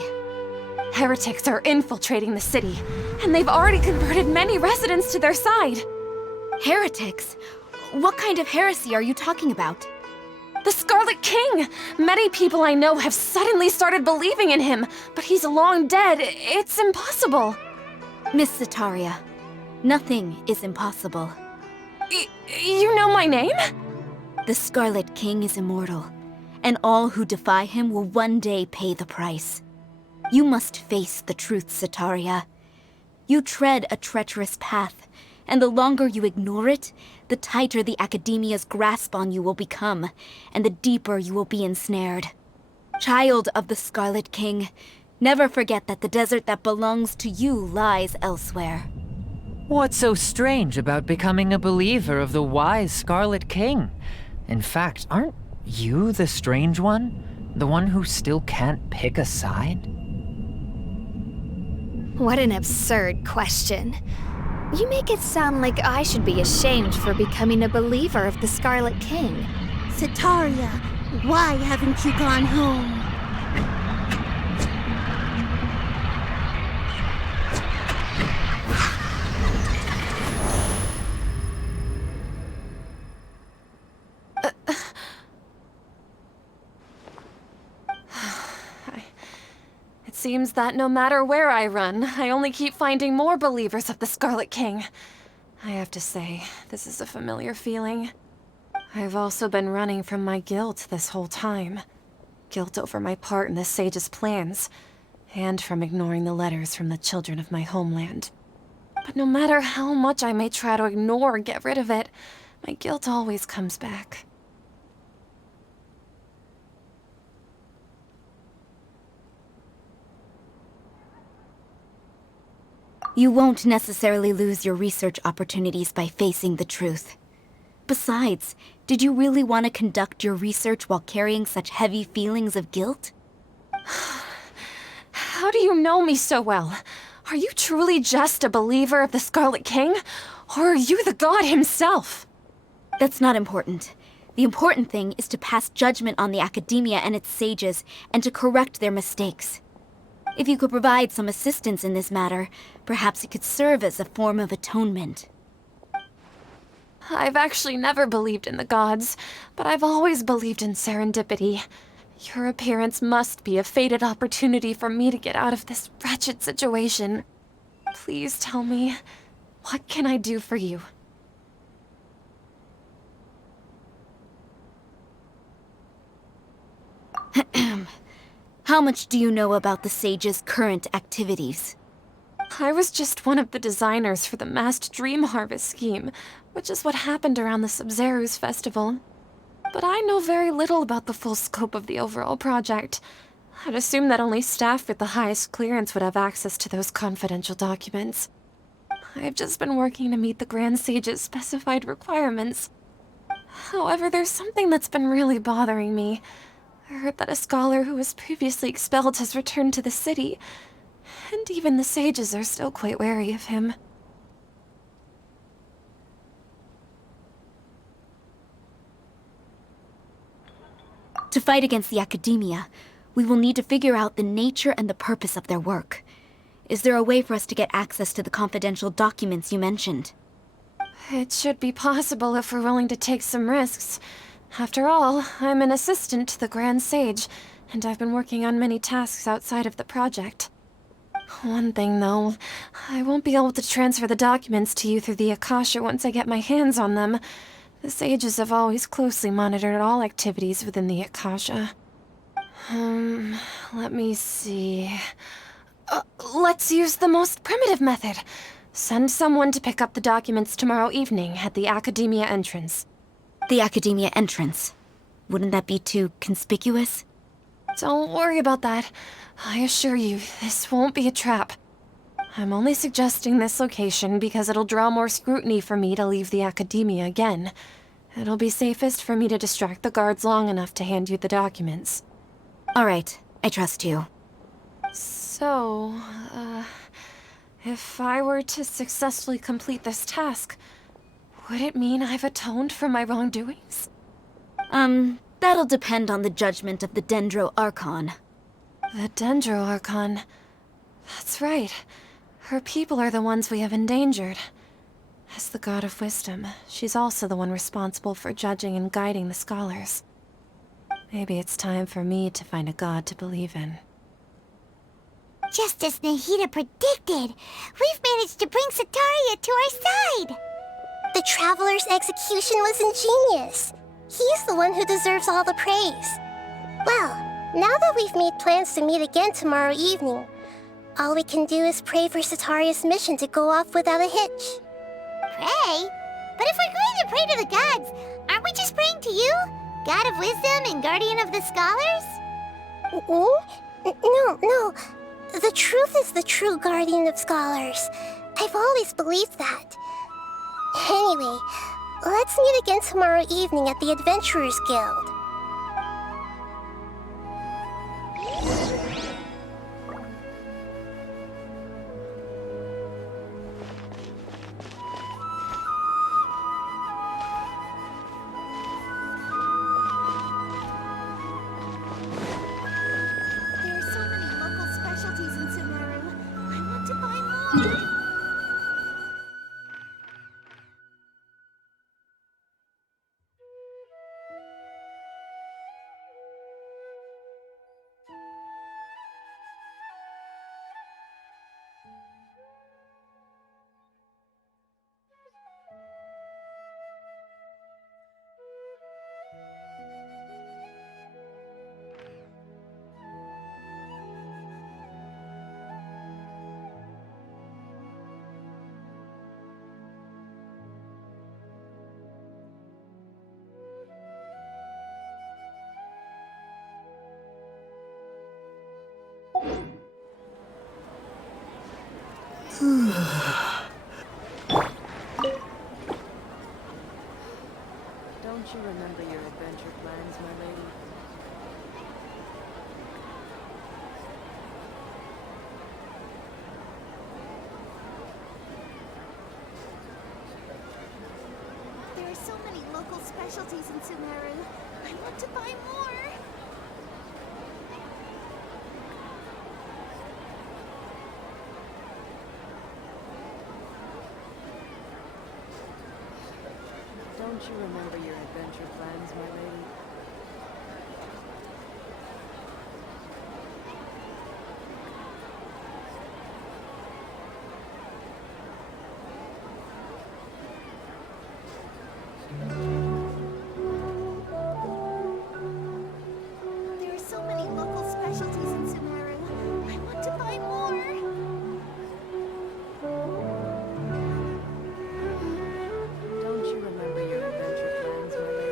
Heretics are infiltrating the city, and they've already converted many residents to their side. Heretics? What kind of heresy are you talking about? The Scarlet King! Many people I know have suddenly started believing in him, but he's long dead. It's impossible. Miss Sataria, nothing is impossible. You know my name? The Scarlet King is immortal, and all who defy him will one day pay the price. You must face the truth, Sataria. You tread a treacherous path, and the longer you ignore it, the tighter the Academia's grasp on you will become, and the deeper you will be ensnared. Child of the Scarlet King, never forget that the desert that belongs to you lies elsewhere. What's so strange about becoming a believer of the wise Scarlet King? In fact, aren't you the strange one? The one who still can't pick a side? What an absurd question. You make it sound like I should be ashamed for becoming a believer of the Scarlet King. Sataria, why haven't you gone home? It seems that no matter where I run, I only keep finding more believers of the Scarlet King. I have to say, this is a familiar feeling. I've also been running from my guilt this whole time. Guilt over my part in the Sage's plans, and from ignoring the letters from the children of my homeland. But no matter how much I may try to ignore or get rid of it, my guilt always comes back. You won't necessarily lose your research opportunities by facing the truth. Besides, did you really want to conduct your research while carrying such heavy feelings of guilt? How do you know me so well? Are you truly just a believer of the Scarlet King? Or are you the god himself? That's not important. The important thing is to pass judgment on the Academia and its sages, and to correct their mistakes. If you could provide some assistance in this matter, perhaps it could serve as a form of atonement. I've actually never believed in the gods, but I've always believed in serendipity. Your appearance must be a fated opportunity for me to get out of this wretched situation. Please tell me, what can I do for you? How much do you know about the Sage's current activities? I was just one of the designers for the massed dream harvest scheme, which is what happened around the Sub-Zeru's festival. But I know very little about the full scope of the overall project. I'd assume that only staff with the highest clearance would have access to those confidential documents. I've just been working to meet the Grand Sage's specified requirements. However, there's something that's been really bothering me. I heard that a scholar who was previously expelled has returned to the city, and even the sages are still quite wary of him. To fight against the Academia, we will need to figure out the nature and the purpose of their work. Is there a way for us to get access to the confidential documents you mentioned? It should be possible if we're willing to take some risks. After all, I'm an assistant to the Grand Sage, and I've been working on many tasks outside of the project. One thing, though, I won't be able to transfer the documents to you through the Akasha once I get my hands on them. The Sages have always closely monitored all activities within the Akasha. Let me see... let's use the most primitive method. Send someone to pick up the documents tomorrow evening at the Academia entrance. The Academia entrance? Wouldn't that be too conspicuous? Don't worry about that. I assure you, this won't be a trap. I'm only suggesting this location because it'll draw more scrutiny for me to leave the Academia again. It'll be safest for me to distract the guards long enough to hand you the documents. All right, I trust you. So, if I were to successfully complete this task, would it mean I've atoned for my wrongdoings? That'll depend on the judgment of the Dendro Archon. The Dendro Archon? That's right. Her people are the ones we have endangered. As the god of wisdom, she's also the one responsible for judging and guiding the scholars. Maybe it's time for me to find a god to believe in. Just as Nahida predicted, we've managed to bring Sataria to our side! The Traveler's execution was ingenious. He's the one who deserves all the praise. Well, now that we've made plans to meet again tomorrow evening, all we can do is pray for Sataria's mission to go off without a hitch. Pray? But if we're going to pray to the gods, aren't we just praying to you? God of wisdom and guardian of the scholars? No. The truth is the true guardian of scholars. I've always believed that. Anyway, let's meet again tomorrow evening at the Adventurers Guild. There are so many local specialties in Sumero. I want to buy more. Don't you remember your adventure plans, my lady? There are so many local specialties in Sumero. I want to buy more. Don't you remember your adventure plans, my lady? There are so many local specialties in Sumero. I want to buy more. Don't you remember your adventure plans, my lady?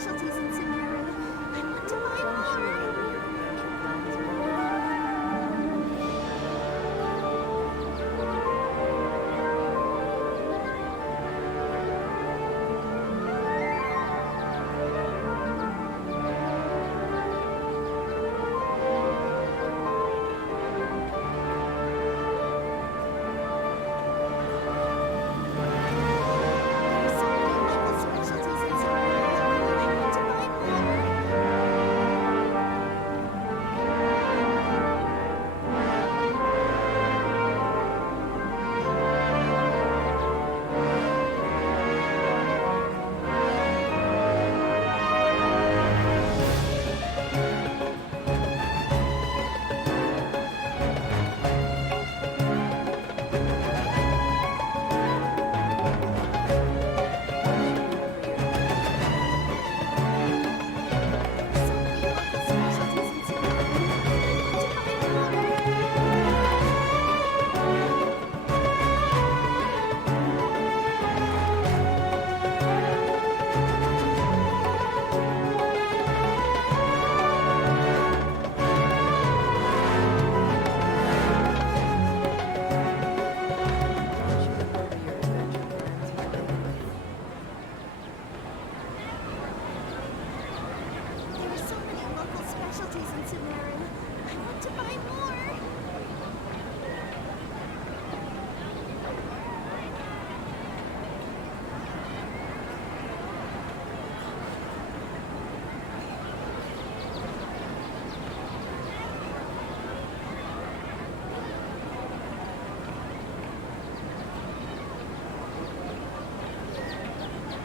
specialties in Sumera. I want to buy Don't you more. remember your adventure plans, my lady? There's so many local specialties in Sumera. I want to buy more. There's so many local specialties in Sumera. I want to buy more.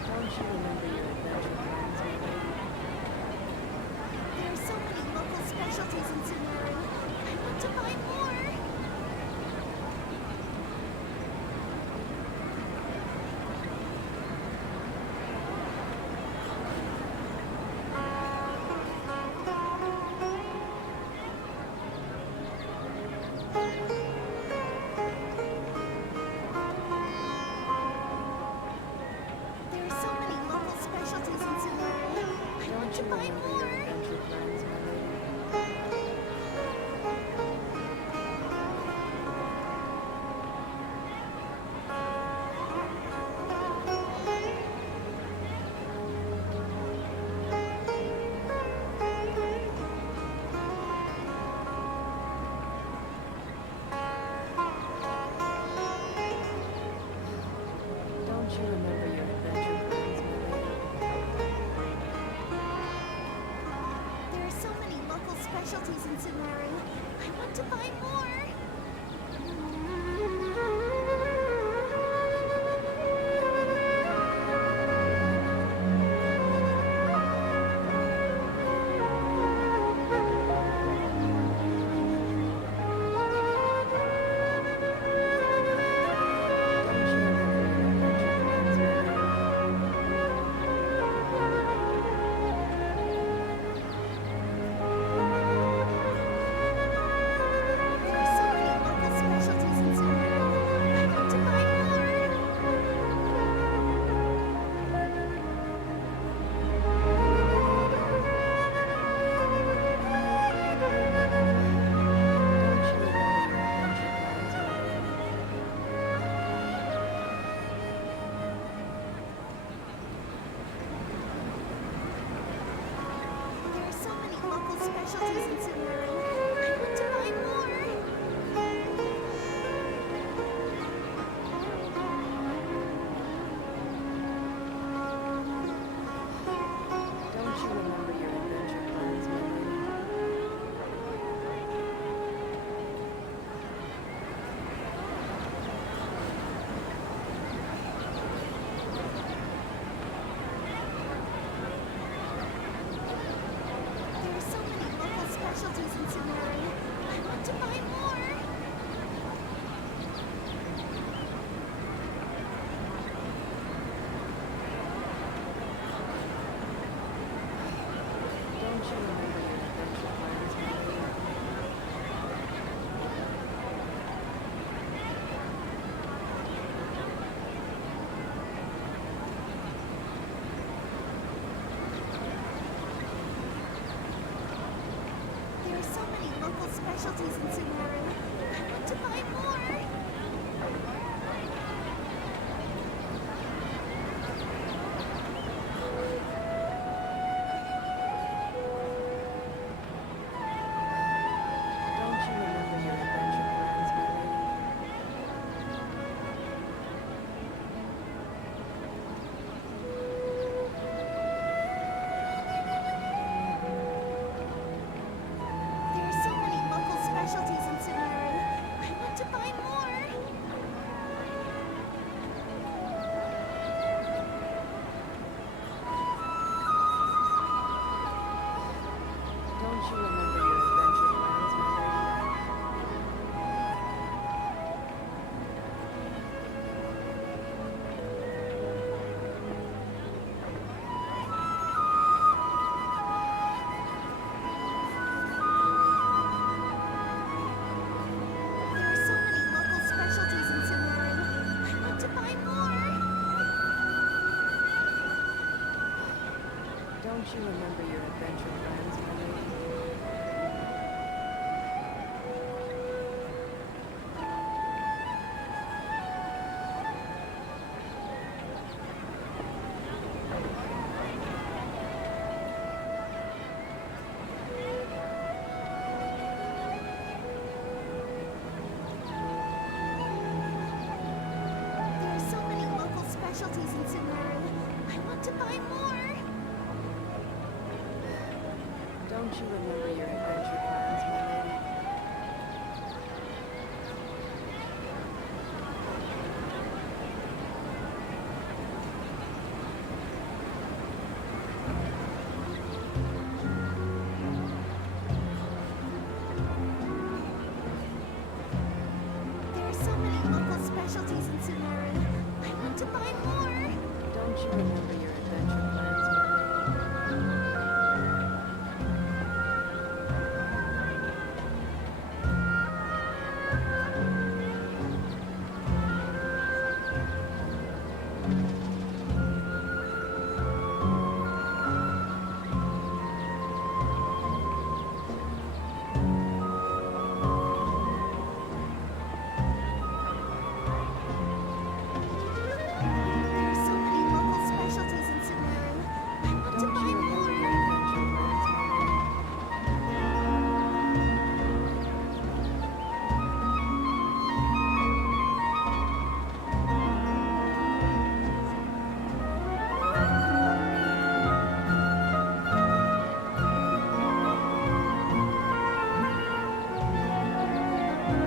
Don't you remember your adventure plans, my lady? There are so many local specialties in Sumerian. I want to buy more. Don't you remember your adventure plans, my lady? There are so many local specialties in Sumerian. I want to buy more. There are so many local specialties in Sumerian. I want Don't to you buy remember your more. adventure plans, my lady? Don't you remember your adventure plans, my lady? There are so many local specialties in Sumerian. I want to buy more. Don't you remember your adventure plans, my lady? There are so many local specialties in Sumerian. I want to buy more. Don't you remember your adventure plans, my lady? There are so many local specialties in Sumerian. I want to buy more. Don't you remember your adventure plans, my lady? There are so many local specialties many local specialties in Sumera. I want to buy more. Don't you remember your adventure plans, my lady? There are so many local specialties in Sumera. I want to buy more. Don't you remember your adventure plans, my lady? There are so many local specialties in Sumera. I want to buy more. Don't you remember your adventure plans, my lady? There are so many local specialties in Sumera. I want to buy more. Don't you remember your adventure plans, my lady? There are so many local specialties in Sumera. I want to buy more. Don't you remember your adventure plans, my lady? There are so many local specialties in Sumera. I want to Don't buy you remember more. your adventure plans, my lady?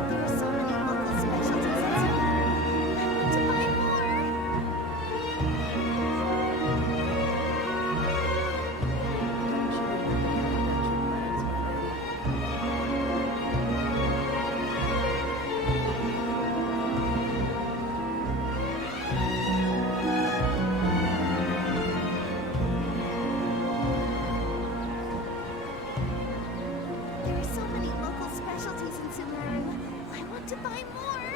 There are so many local specialties in Sumera. I want to buy more. Don't you remember your adventure plans, my lady? There are so many local specialties in Sumera. I want to buy more.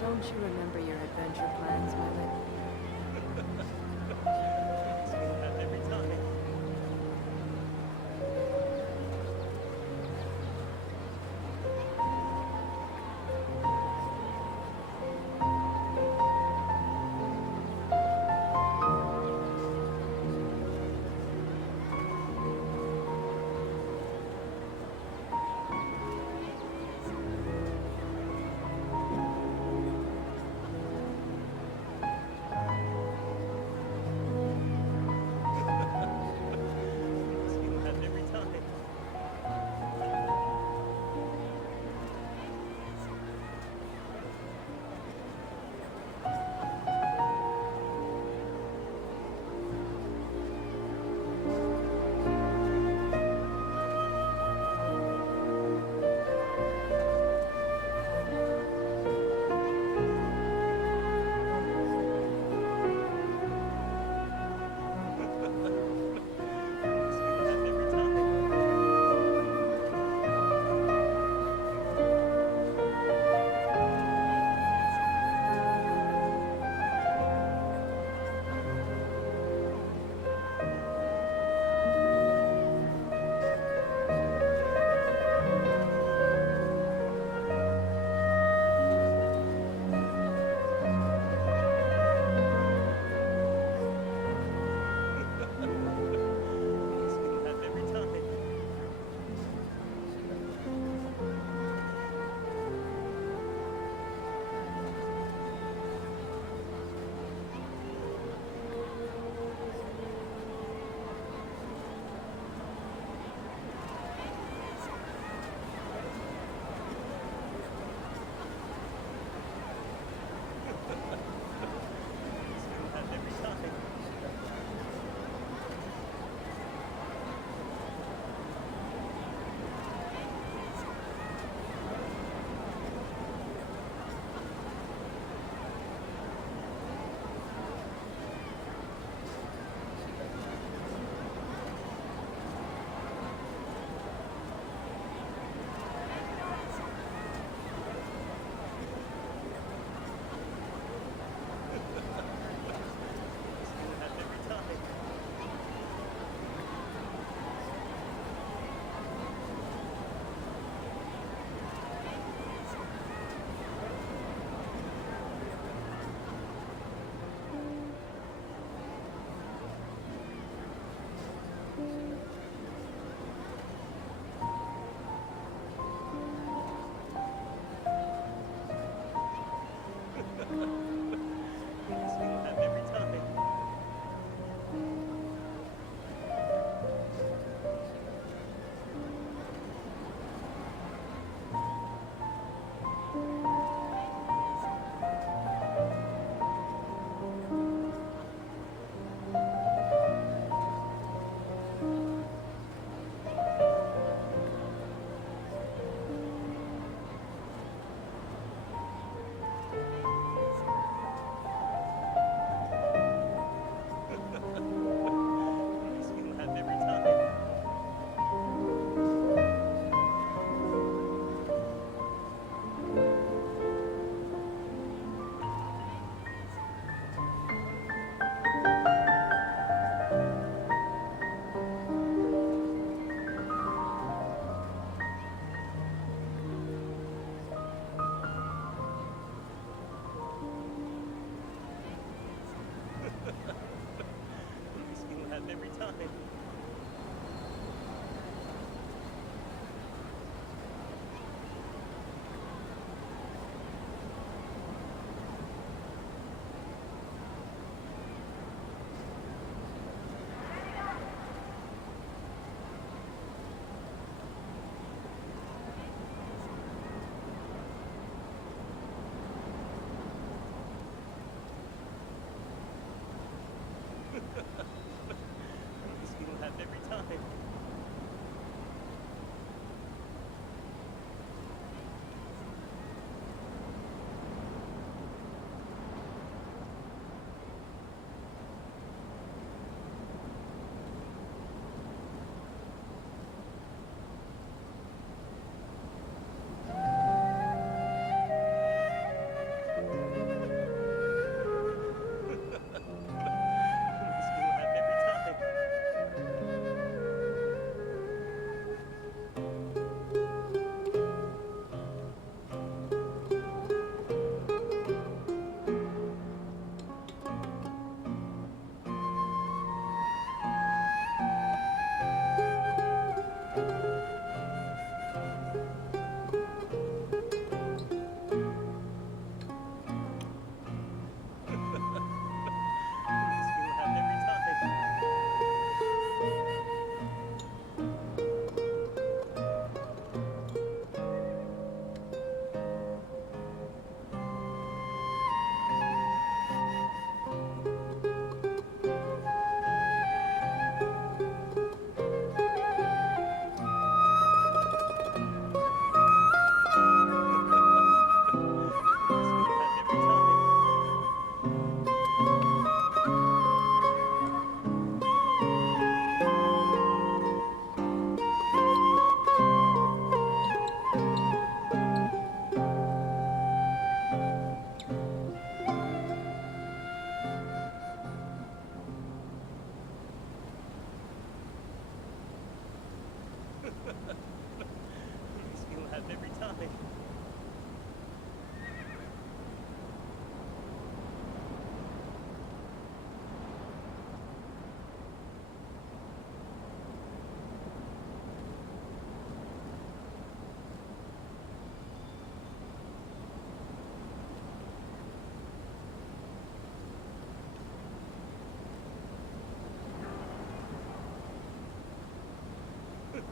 Don't you remember your adventure plans, my lady? Makes me laugh every time.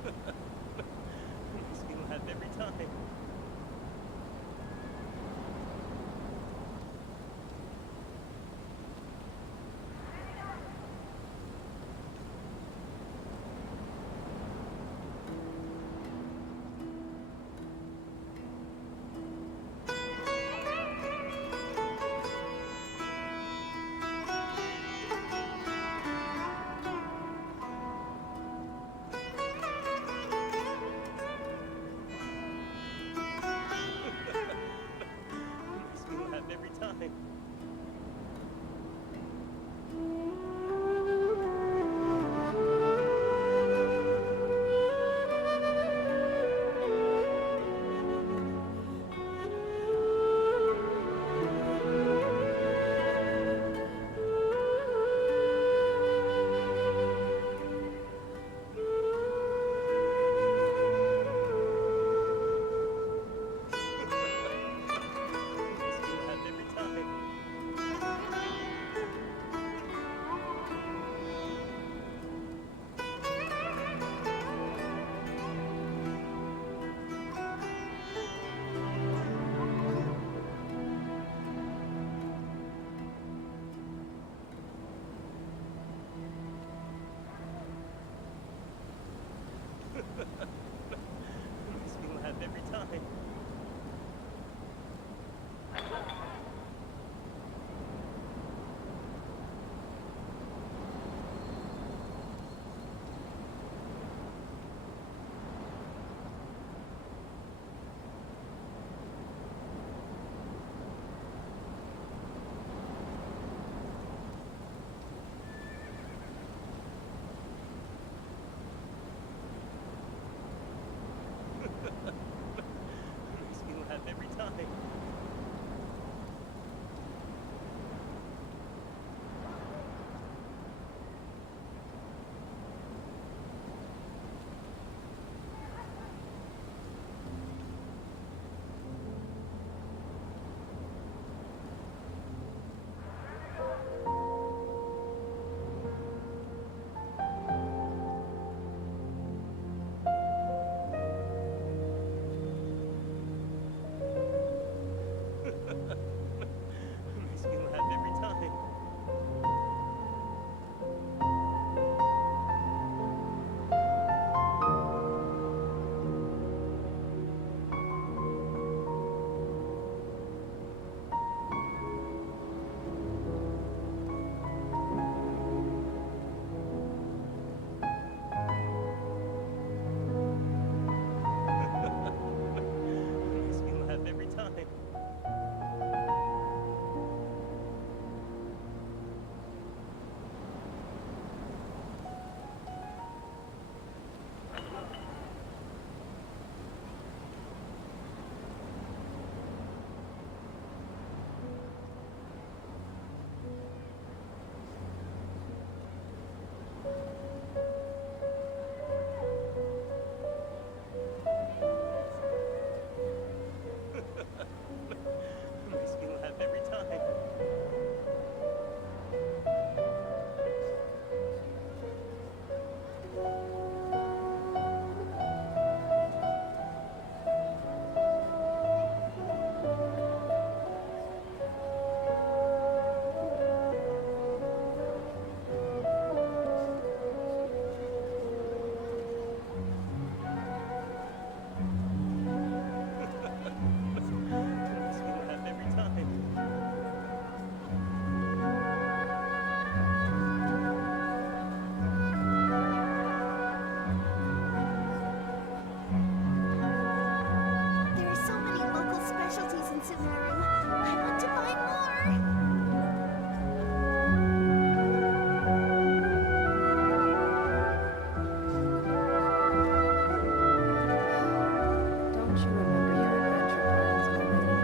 Makes me laugh every time. Makes me laugh every time. Makes me laugh every time. Makes me laugh every time. Makes me laugh every time. Makes me laugh every time. Makes me laugh every time. Makes me laugh every time. Makes me laugh every time. There are so many local specialties in Sumero. I want to buy more. Don't you remember your adventure plans, my lady?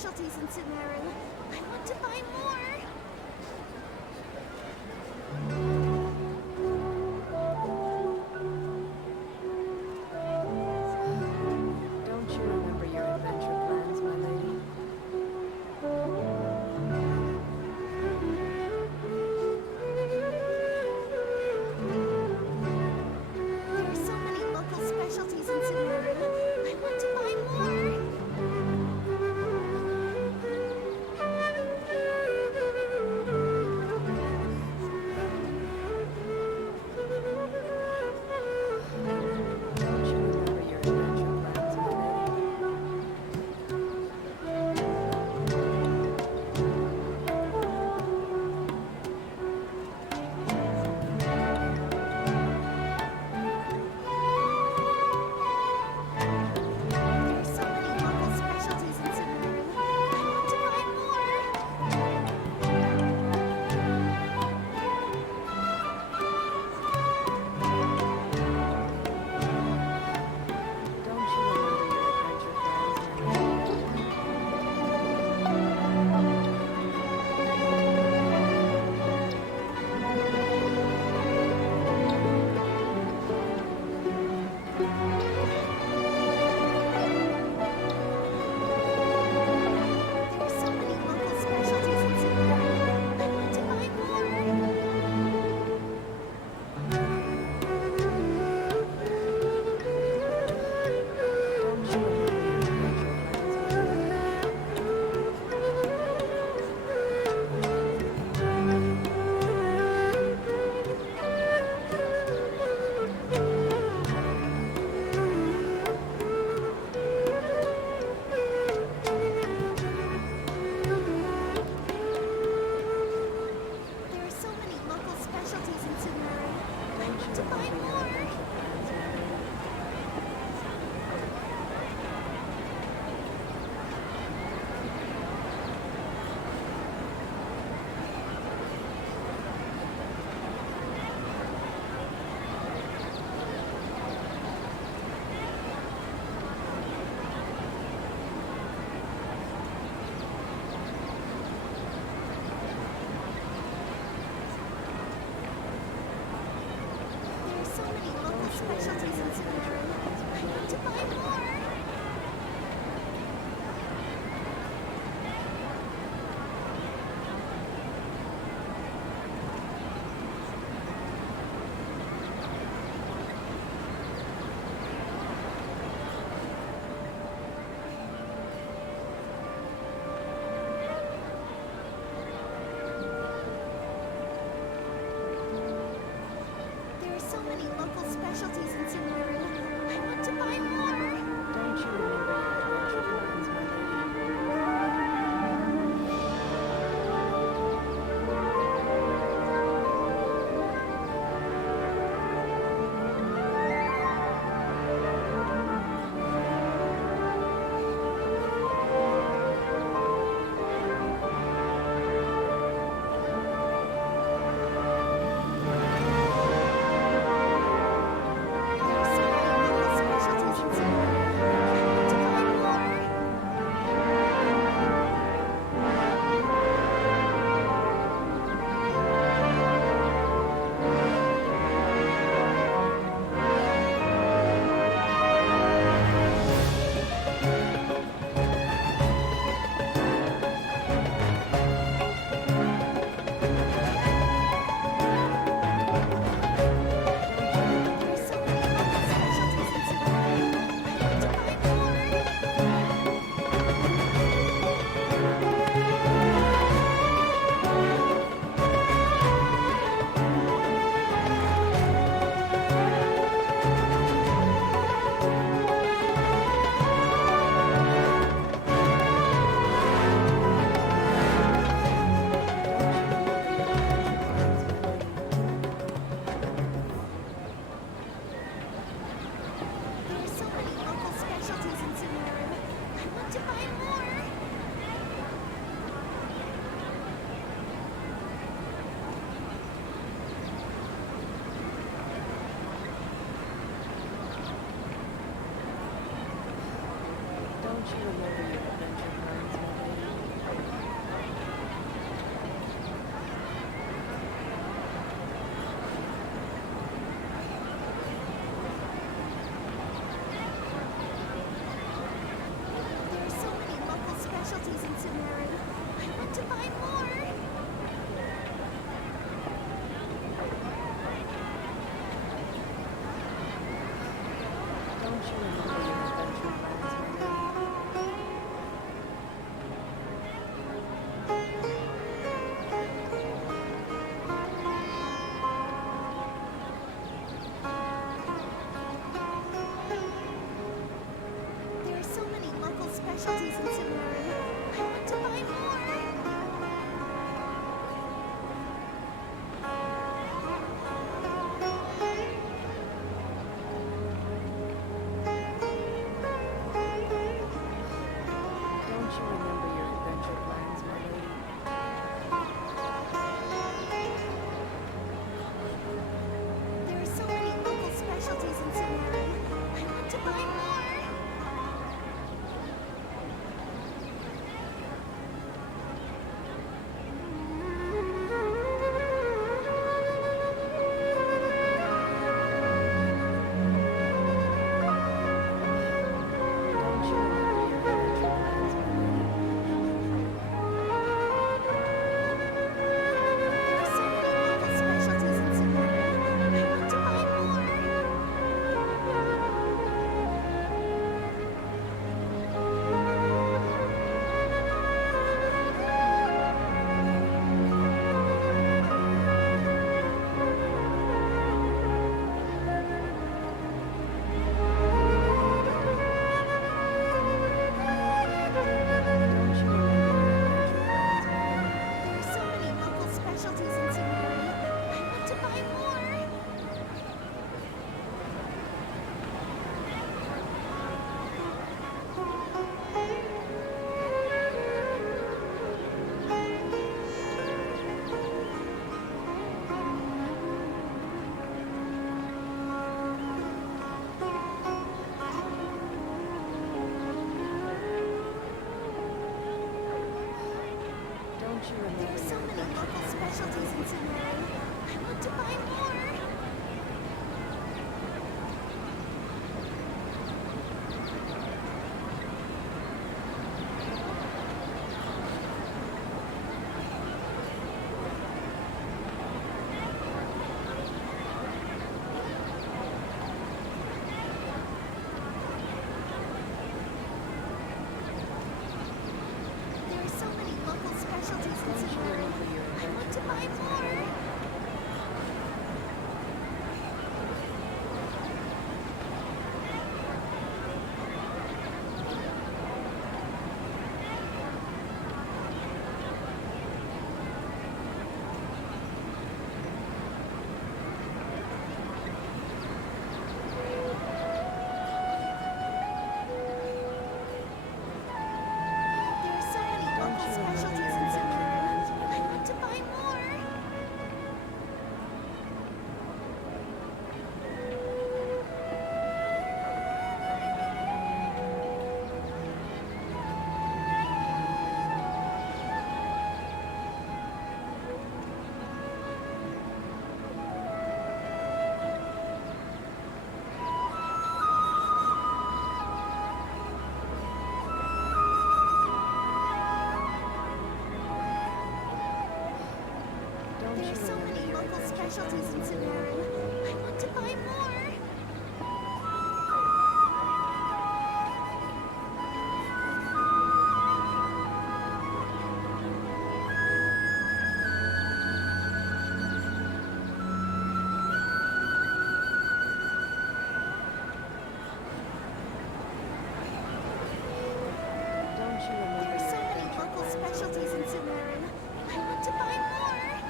specialties in Sumerian. I want to buy more. Don't you remember your adventure plans, my lady? There are so many local specialties in Sumerian. I want to buy more. Don't you remember your adventure plans, my lady? There are so many local specialties in Sumerian. I want to buy more. Don't you remember your adventure plans, my lady? There are so many local specialties in Sumerian. I want to buy more. Don't you remember your adventure plans, my lady? There are so many local specialties in Sumerian. I want to buy more. There are so many local specialties in Sumerian. I want to buy more. There are so many local specialties in Sumerian. I want to buy more. Don't you remember your adventure plans, my lady? There are so many local specialties in Sumerian. I want to buy more. Don't you remember There are so your many adventure local plans, my specialties in lady? Sumeri. I want to buy more. There are so many local specialties in Don't you Sumeri. remember your I want to adventure buy plans, my more. lady? There are so many Don't local you remember specialties your in adventure Sumeri. plans, my I lady? want to buy more. Don't There you are so remember many your local adventure specialties plans, in my lady? Sumeri. I want to buy more. Don't you remember There are so your many adventure local plans, my specialties in lady? Sumeri. I want to buy more.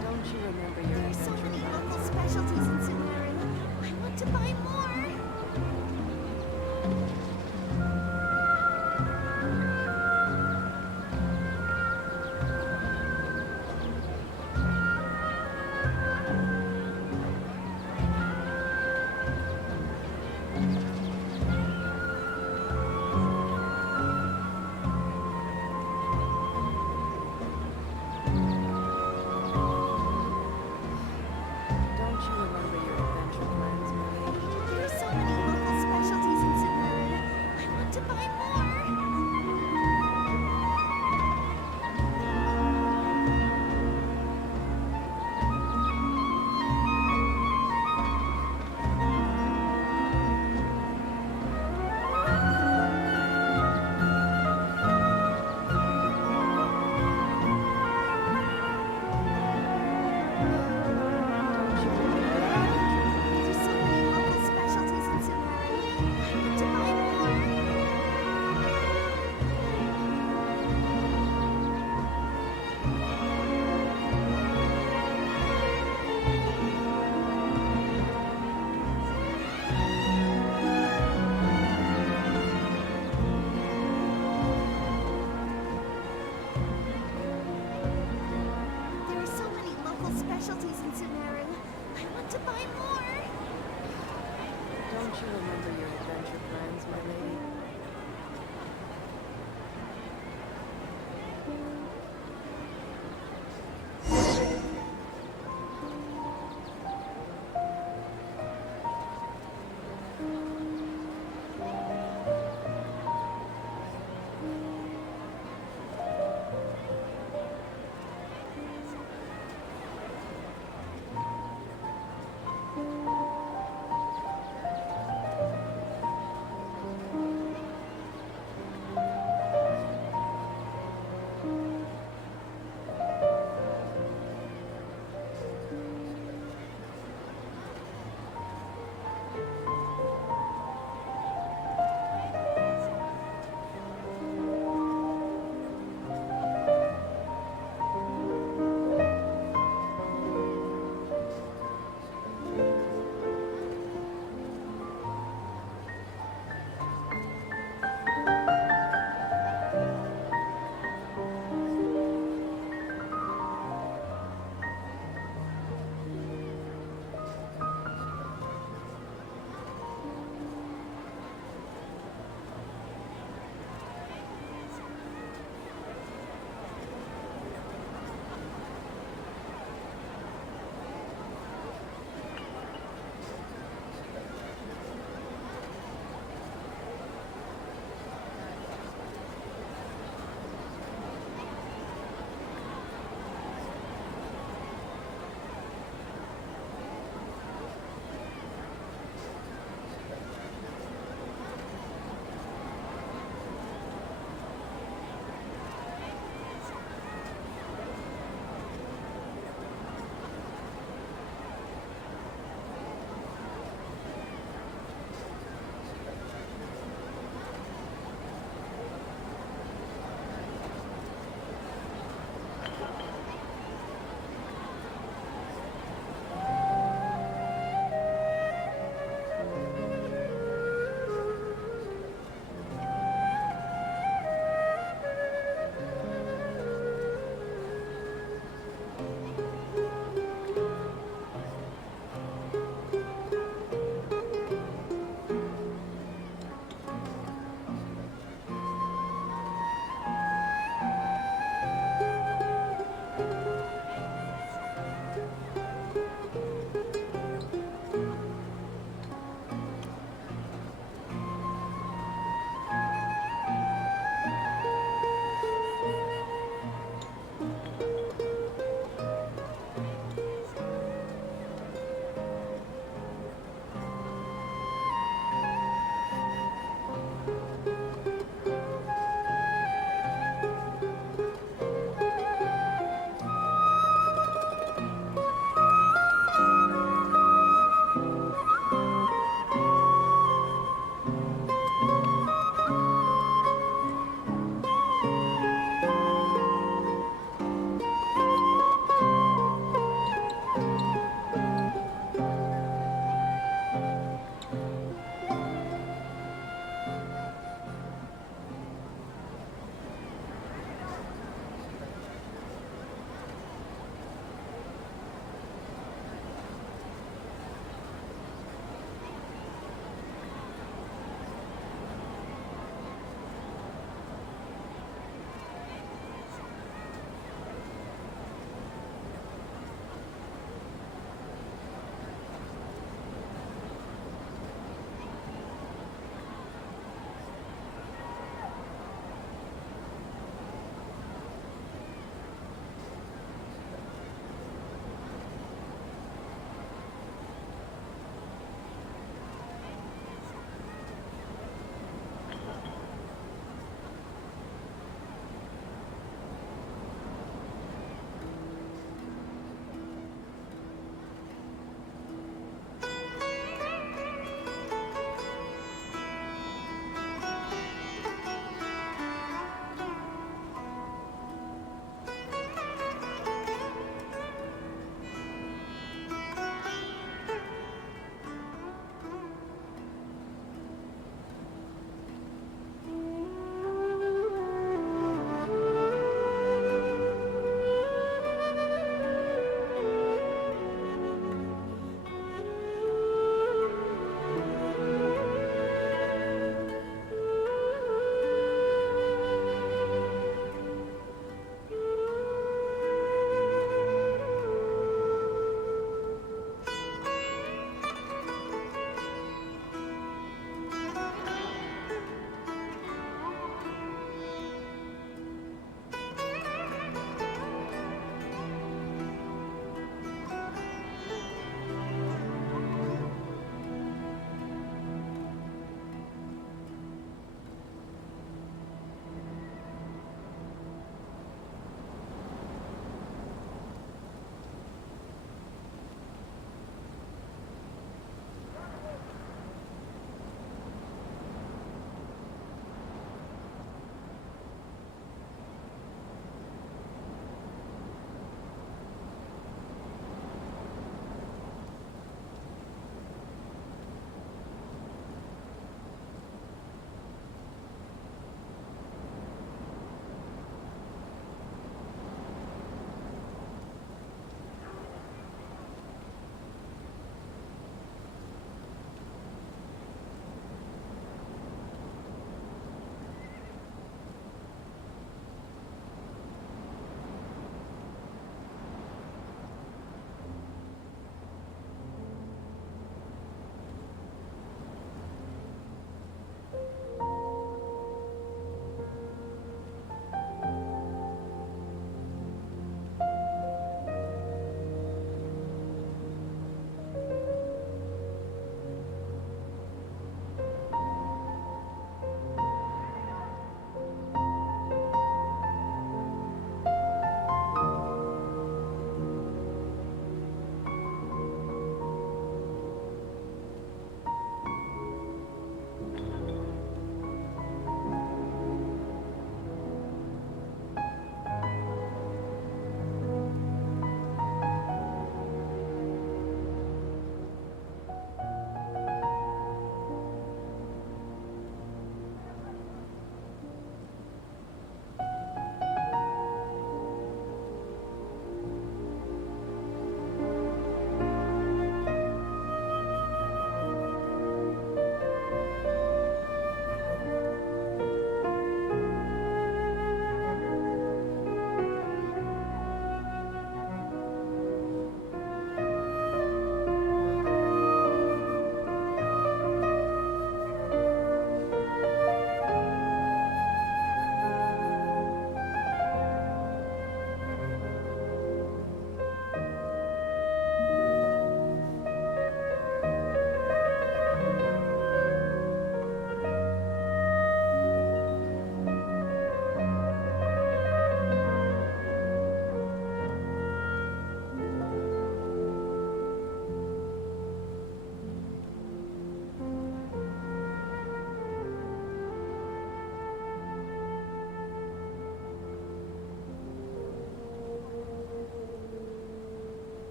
Don't you remember your There are so adventure many plans, local my lady? specialties in Sumeri. I want to buy more. Don't you remember your adventure plans, my lady? There are so many local specialties in Sumeri. I want to buy more. Don't you remember your adventure plans, There are so my many lady? local specialties in Sumeri. I want to buy more. There are so many local specialties in Sumeri. I want to buy more. Don't you remember your adventure plans, my lady?